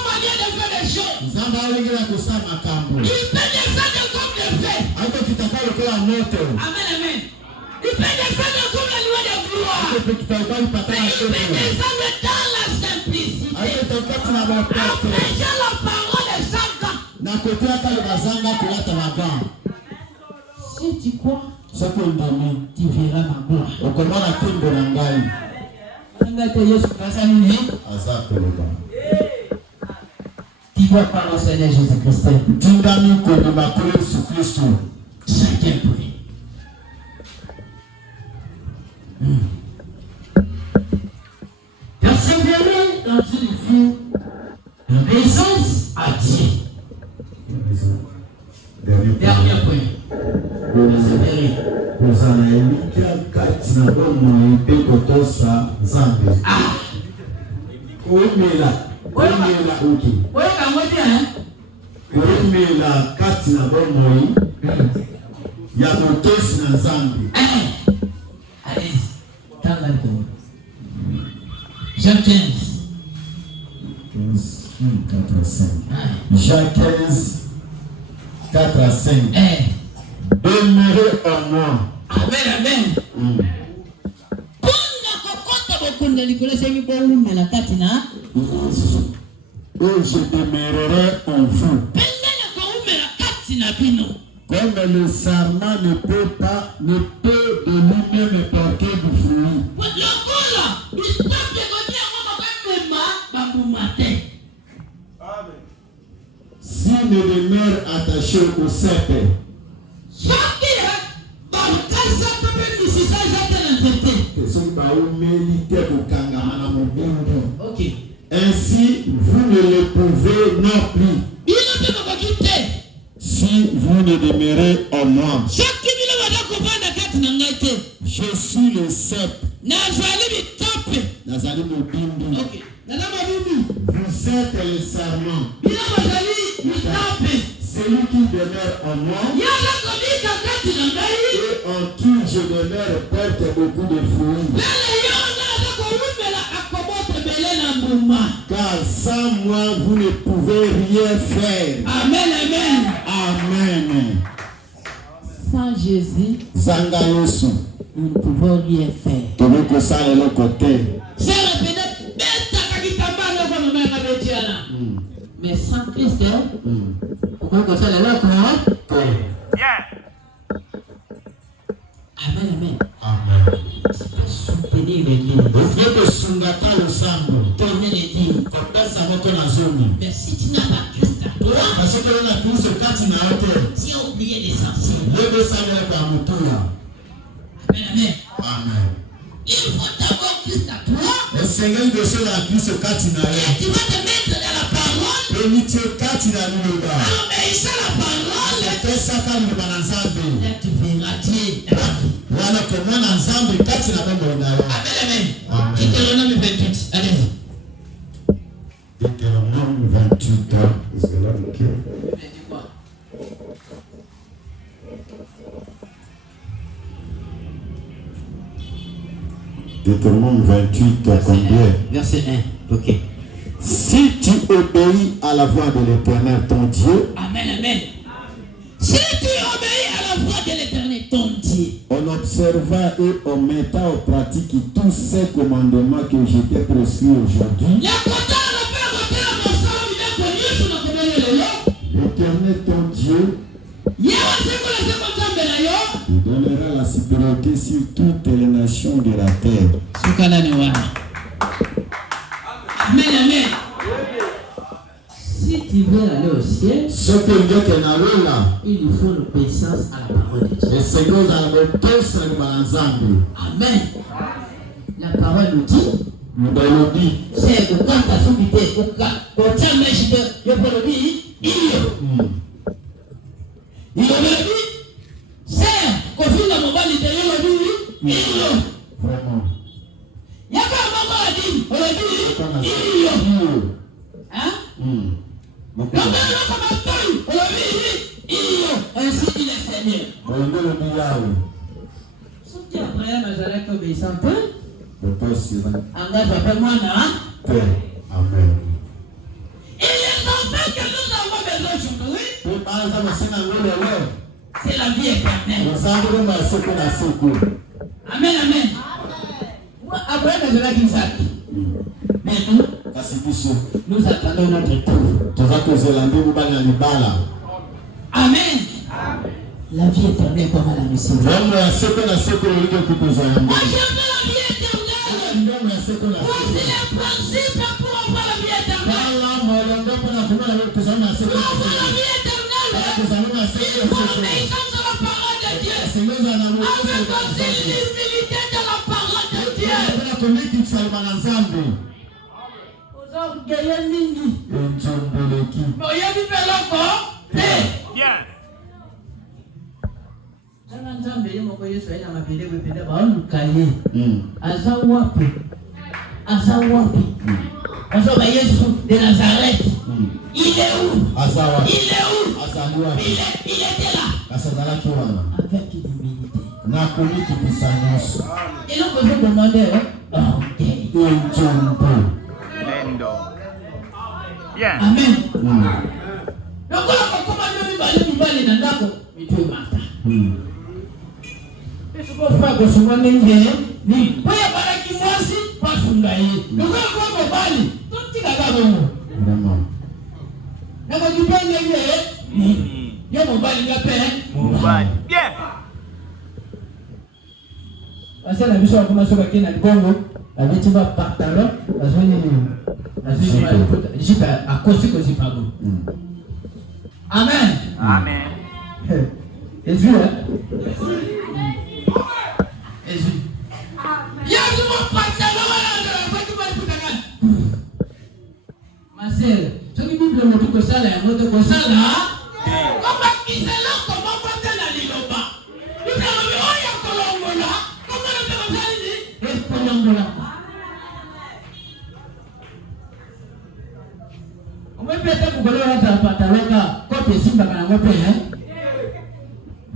manière de faire les choses. Il peut descendre comme le fait. Amen, amen. Il peut descendre comme la loi de gloire. Mais il peut descendre dans la simplicité. Après la parole de Santa. Si tu crois, tu verras ma gloire. Tu vois par le Seigneur Jésus-Christ. Chacun prie. Persévérer dans une vie d'obéissance à Dieu. Dernier point. Persévérer. Jean 15. Jean 15, 4 à 5. Demeurez en moi. Amen, amen. Et je demeurerai en vous. Comme le sarment ne peut de lui-même porter du fruit. S'il ne demeure attaché au cep, ainsi vous ne le pouvez non plus. Si vous ne demeurez en moi. Je suis le cep. Vous êtes le sarment. Celui qui demeure en moi et en qui je demeure porte beaucoup de fruits. Car sans moi, vous ne pouvez rien faire. Amen, amen. Amen. Sans Jésus, nous ne pouvons rien faire. Mais sans Christ, pourquoi ça le Yeah. Amen, amen. Amen. Soutenir l'église. Tournez les dîmes. Mais si tu n'as pas Christ à toi, tu as oublié l'essentiel. Amen, amen. Amen. Il faut d'abord Christ à toi. Le Seigneur de cela a pu se Et tu vas te mettre dans la parole. et nous te katina En obéissant à la parole, là tu verras Dieu dans la vie. wana komona nzambe kati na bombo na yo. Amen, amen. Amen. Deutéronome 28. Allez-y. Deutéronome 28 ans. Est-ce que là, ok? Mais dis quoi? Deutéronome 28 combien? Verset 1. Ok. Si tu obéis à la voix de l'Éternel ton Dieu, Amen, amen. Si tu obéis à la voix de l'Éternel ton Dieu, en observant et en mettant en pratique tous ces commandements que je t'ai prescrits aujourd'hui, l'Éternel ton Dieu te donnera la supériorité sur toutes les nations de la terre. Amen, amen. Si tu veux aller au ciel, Ce que Dieu te n'a là, il faut l'obéissance à la parole de Dieu. le Seigneur a le tous les ensemble. Amen. La parole nous dit, Nous devons dire, c'est au camp à s'occuper, au camp, au camp, mais je te dis, il y a c'est qu'au fil de mon bas l'intérieur, il y a vraiment. il y a pas un moment à dire, on a dit, il y a hein? Ainsi dit le Seigneur. Si tu Abraham Azalak obéissant, engage appelle-moi là. Amen. Et les enfants que nous avons besoin aujourd'hui, c'est la vie éternelle. Amen, amen. Abraham Azalak Isaac. Mais nous attendons notre tour. Amen. La vie éternelle comme à la mission. Moi je veux la vie éternelle. Voici les principes pour avoir la vie éternelle. Pour avoir la vie éternelle, il faut l'obéissance à la parole de Dieu. Avec aussi l'humilité de la parole de Dieu. Bien. Jésus de Nazareth. Il est où? Il est où? Il était là. Avec humilité. Et donc vous demandez, Lendo. Bien. Amen. Donc voilà comment Dieu lui va dans l'âme. Mais Dieu m'attend. Et ce qu'on fait, c'est qu'on est ni pas y avoir qui voici pas sundaye. Donc on va bali. Tout petit gars Vraiment. Donc du bien ni yo mon bali ga père. Bien. Parce que la mission a commencé à Kenya Congo. La vie tu vas pantalon, la zone à cause que c'est pas bon. Amen. Amen. Jésus, hein? Jésus. Jésus m'a pantalon ma sœur, ce qui Bible me dit que ça là, comment il s'est là, comment porter la liloba. Il dit, oh, il y a Colombo là, comment le faire ça, il dit, et Colombo là. On va peut-être pour que l'on ait un pantalon là, quand tu es simple, on va payer, hein.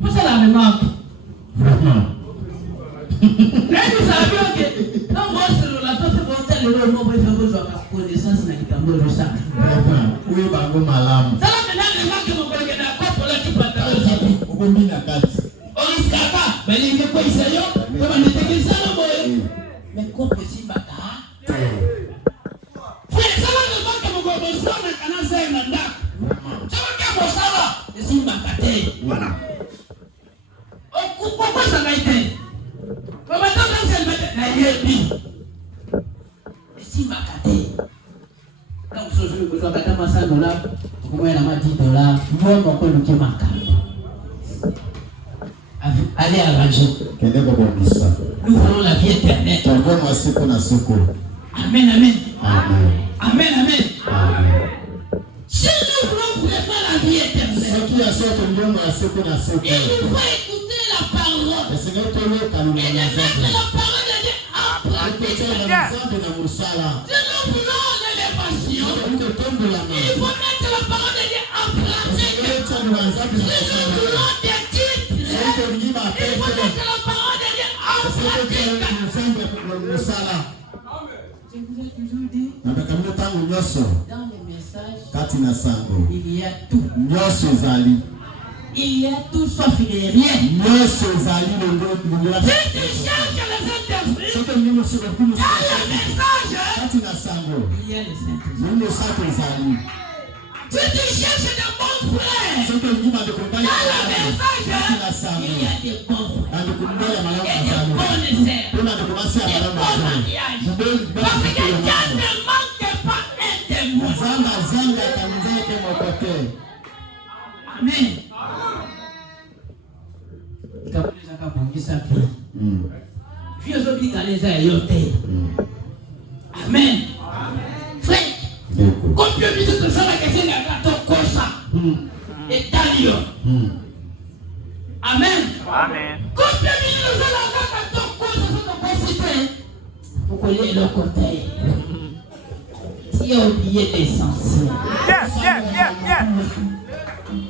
Pour ça la remarque. Vraiment. Et nous savions que, non, moi, c'est le lato, c'est pour tel le nom, pour faire besoin de connaissance, n'a qu'à me le savoir. Oui, bango malam. Ça là, maintenant, les gens qui m'ont collègué dans la cope, pour la qui pantalon, ça dit. Okomi na kati. On y se caca, mais il y a quoi, il s'est yo, comme on était que ça, là, mais cope, c'est pas ça. Frère, ça va, le monde qui m'a collègué, ça va, le canal, c'est un mandat. Ça va, qui ça va, c'est une macate. Voilà. Pourquoi ça va être? wa siku na siku. Amen, amen. Amen. Amen, amen. Amen. Si nous voulons vraiment la vie éternelle, il nous faut écouter la parole. Et de mettre la parole de Dieu en pratique. Si nous voulons l'élévation, il faut mettre la parole de Dieu en pratique. Si nous voulons des titres, il faut mettre la parole de Dieu en pratique. Je vous ai toujours dit, dans les messages, il y a tout. Il y a tout sauf il n'y a rien. Si tu cherches le Saint-Esprit, dans le message, il y a le Saint-Esprit. Si tu cherches de bons frères, dans le message, il y a des bons frères. Et des bonnes sœurs. Des bons mariages. Parce que Dieu ne manque pas un témoin. Amen. Amen. Frère, combien de temps ça va casser la gâteau comme ça? Et Daniel. Amen. Amen. Combien de temps ça va gâteau comme ça? Pourquoi il est de l'autre côté? Tu as oublié l'essentiel.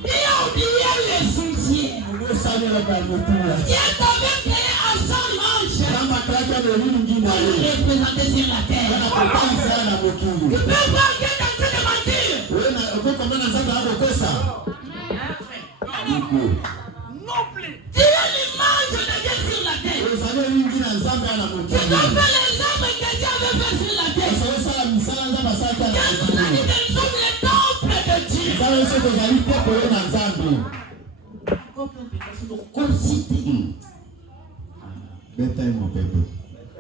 Il a oublié l'essentiel. Dieu t'avait créé à son image pour le représenter sur la terre. Tu peux voir Dieu est en train de mentir. Non plus. Tu es l'image de Dieu sur la terre. Tu dois faire les œuvres que Dieu avait fait sur la terre. Dieu nous a dit que nous sommes les temples de Dieu.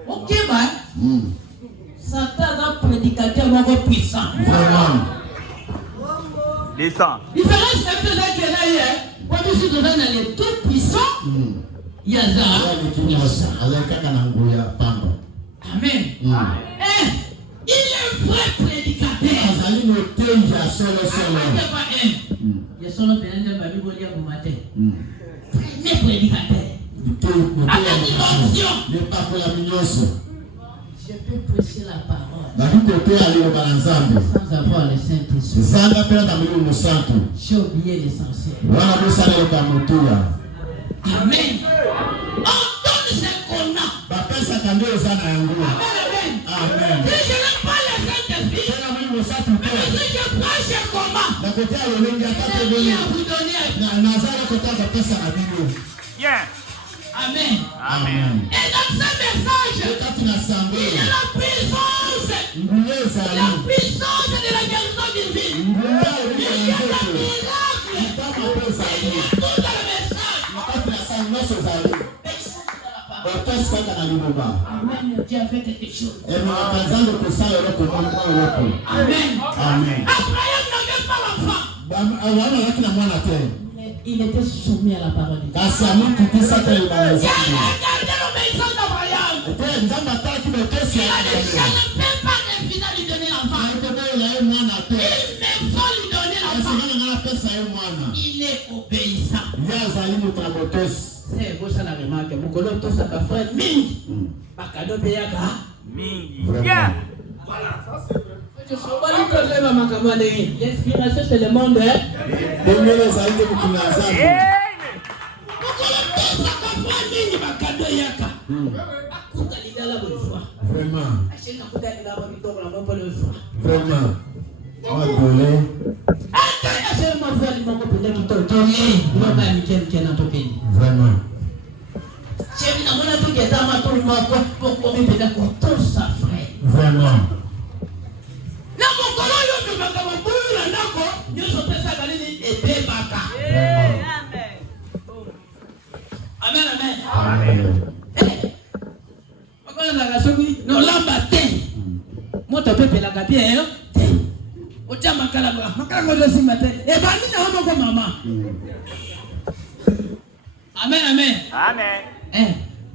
Ok, Satan est un prédicateur vraiment puissant. Vraiment. Descends. Différence c'est que là qui est là hier. Quand tu suis dans les tout puissants, il y a ça. Amen. Il est vrai prédicateur. Il y a solo pénal de Bible au matin. Premier prédicateur. Avec l'onction. Je peux prêcher la parole sans avoir le Saint-Esprit. J'ai oublié l'essentiel. Amen. On donne ce qu'on a. Amen. Si je n'ai pas le Saint-Esprit, mais si je prêche comment, je viens vous donner. Yeah. Amen. Amen. Et dans ce message, il y a la puissance de la guérison divine. Il y a le miracle. Il y a tout dans le message. Amen. Dieu a fait quelque chose. Amen. Abraham n'avait pas l'enfant. Il était soumis à la parole de Dieu. Il a regardé l'obéissance d'Abraham. Il ne peut pas refuser de lui donner l'enfant. Il me faut lui donner l'enfant. Il est obéissant. C'est beau ça la remarque. Beaucoup de tout ça qu'a fait. Mingi. Bakado Beyaka. Mingi. Yeah. Voilà, ça c'est vrai. L'inspiration c'est le monde. Vraiment. Vraiment. Amen, amen. Amen. Non, lamba te. Moi, tu peux la gabier. O tia makala ngodo simate. E ba ni na homo ko mama. Amen, amen. Amen.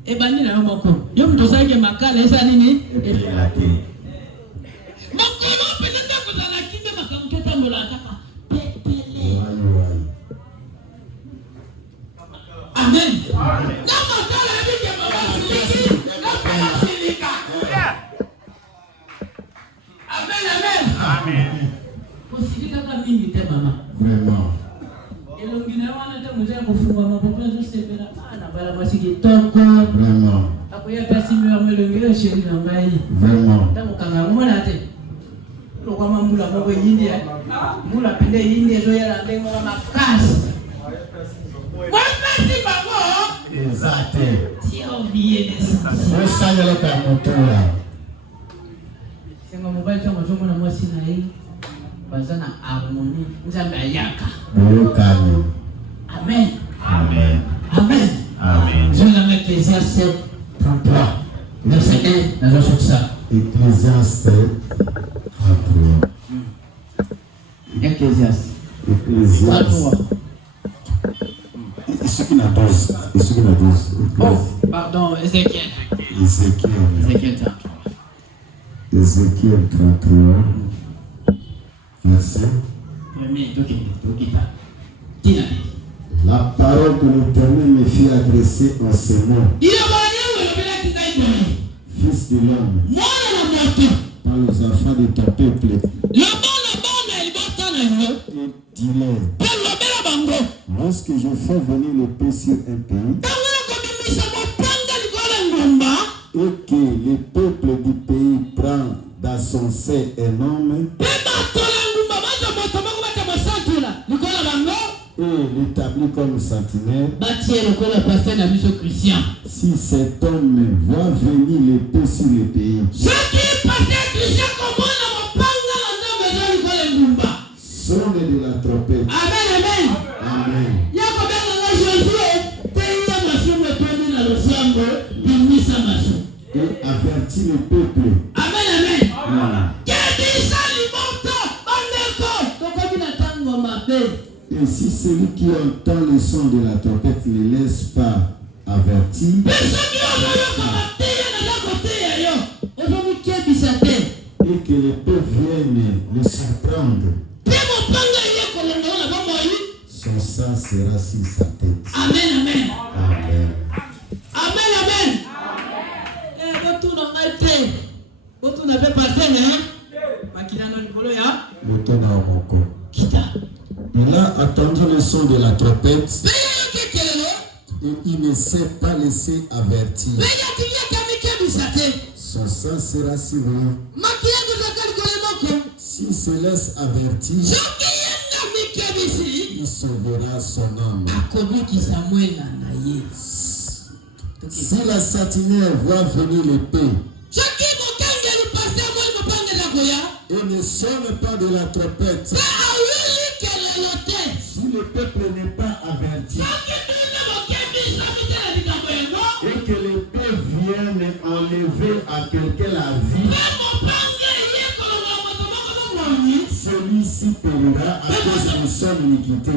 Et bani na moko. Yo mtu sake makala esa nini? Epelate. Makolo pelenda kuzala kimbe makamketa mbola ataka. Pepele. Wai. Amen. Na makala yake baba siliki. Na pela silika. Amen. Kusikika kama mimi te mama. Vraiment. Elongina wana te mzee kufungwa mapokeo zote bila maana bala masiki toko. Vraiment. Akoya pasi mwa melongeo sheri na mai. Vraiment. Tangu kanga ngona te. Lo kwa mambula kwa India. Mula pende India zo yala ndengo kama kasi. Wapasi babo. Exacte. Tio bien ça. Osa yale ka motora. Sengo mobile tango zo mona mwasi na hii. Bazana harmonie. Nzambe ayaka. Boyokani. Amen. Amen. Amen. Amen. Je la mets Ecclésiaste 33. Verset 1. Dans le ça. Ecclésiaste 33. Ecclésiaste. Ecclésiaste. 33. Isso aqui na 12. Isso aqui na 12. Oh, pardon, Ézéchiel. Ézéchiel 33. Ézéchiel 33. Verset. Premier, Dokita. Tina. La parole de l'Éternel me fit adresser en ces mots. Fils de l'homme, par les enfants de ton peuple, et dis-leur, lorsque je fais venir le paix sur un pays, et que le peuple du pays prend dans son sein un homme, et l'établit comme sentinelle, si cet homme voit venir l'épée sur le pays, sonne de la trompette. Amen. Et avertit le peuple. Amen. Et si celui qui entend le son de la trompette ne laisse pas avertir, et que les peuples viennent le surprendre, son sang sera sur sa tête. Amen. Amen. Le ton dans mon corps. Il a attendu le son de la trompette et il ne s'est pas laissé avertir. Son sang sera sur lui. S'il se laisse avertir, il sauvera son âme. Si la sentinelle voit venir l'épée et ne sonne pas de la trompette, si le peuple n'est pas averti et que l'épée vienne enlever à quelqu'un la vie, celui-ci périra à cause de son iniquité.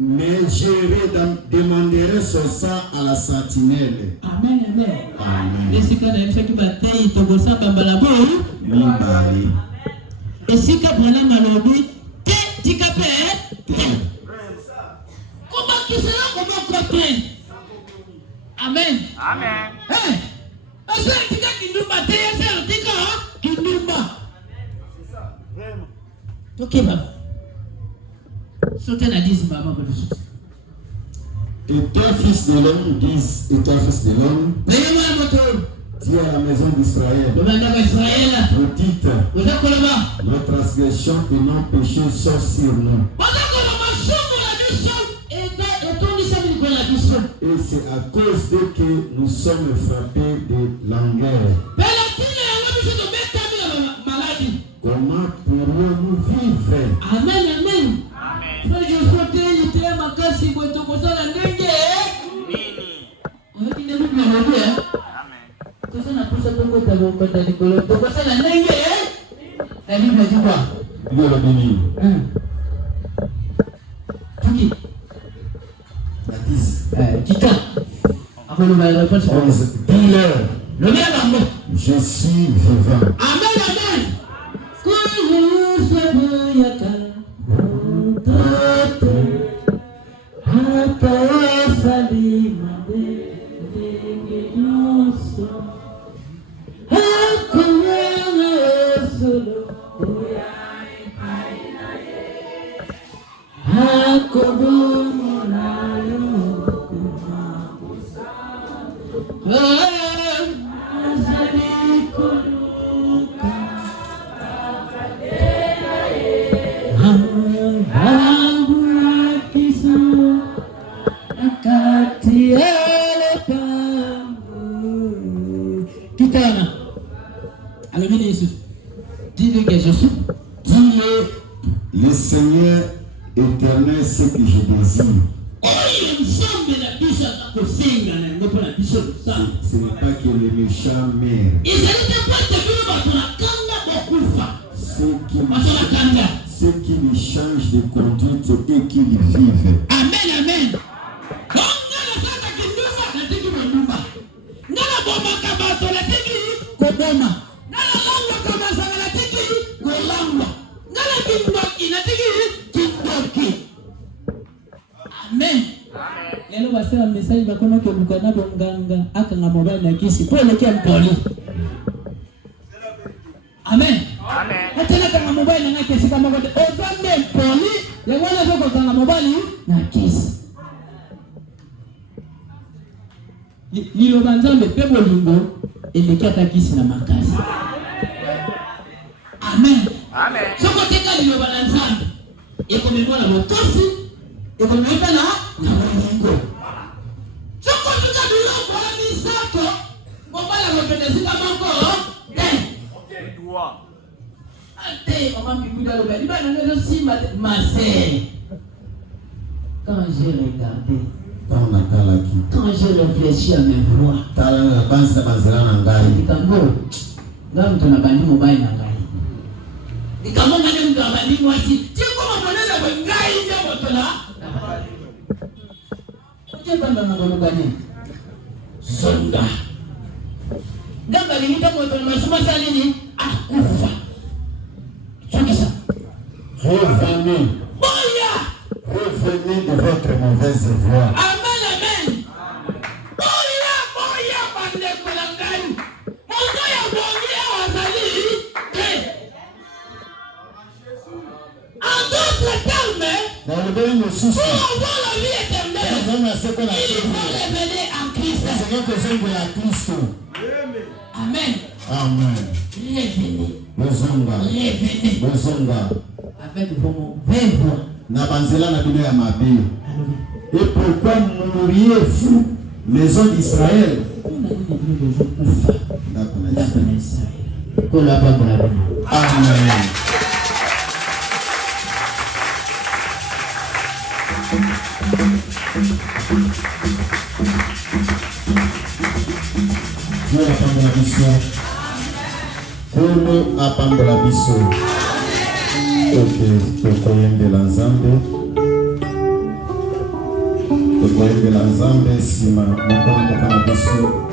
Mais je demanderai son sang à la sentinelle. Amen. Amen. Mimbali. Esika bwana malobi te tikape koma kisela koma kote. Amen. Asa tika kindumba te asa tika kindumba. C'est ça. Vraiment. OK baba. Sauter la 10 baba pour tout. Et toi fils de l'homme, dis à la maison d'Israël, vous dites, nos transgressions et nos péchés sont sur nous. Et c'est à cause de que nous sommes frappés de langueur. Comment pourrons-nous vivre? Amen. La 10e Kita. Après nous va répondre. Dis-leur. Le bien d'amour. Je suis vivant. Amen, amen. Dis-le que je suis. Dis-le, le Seigneur éternel, ce que je désire. Ce n'est pas que les méchants meurent. Ceux qui me changent de conduite et qui vivent. Amen, amen. Amen. Lelo basema message bakona ke lukana bonganga akanga mobile na kisi po lekia mpoli. Amen. Amen. Atena kanga mobile na kisi kama kote ozambe mpoli ya mwana zoko kanga mobile na kisi. Lilo banzambe pebo lingo elekia takisi na makasi. Amen. Amen. Soko teka lilo banzambe eko memona motosi eko memona na wango. Soko teka lilo bani sato mobala ngopendezi kama ko okay droit. Ate maman bikuda lo bali bana ngezo simba masé. Quand j'ai regardé quand je réfléchis à mes voix, revenez de votre mauvaise voie. Dans le domaine de souci, pour avoir la vie éternelle, il faut revenir en Christ. C'est que de la Christ. Amen. Amen. Revenez. Avec vos vraies voix. Nabanzela na bino ya mabe. Et pourquoi mouriez-vous, maison d'Israël? Amen. Dieu apambola biso. Kono apambola biso. Ok, tokoyembela Nzambe. Tokoyembela Nzambe sima mokolo mokana biso.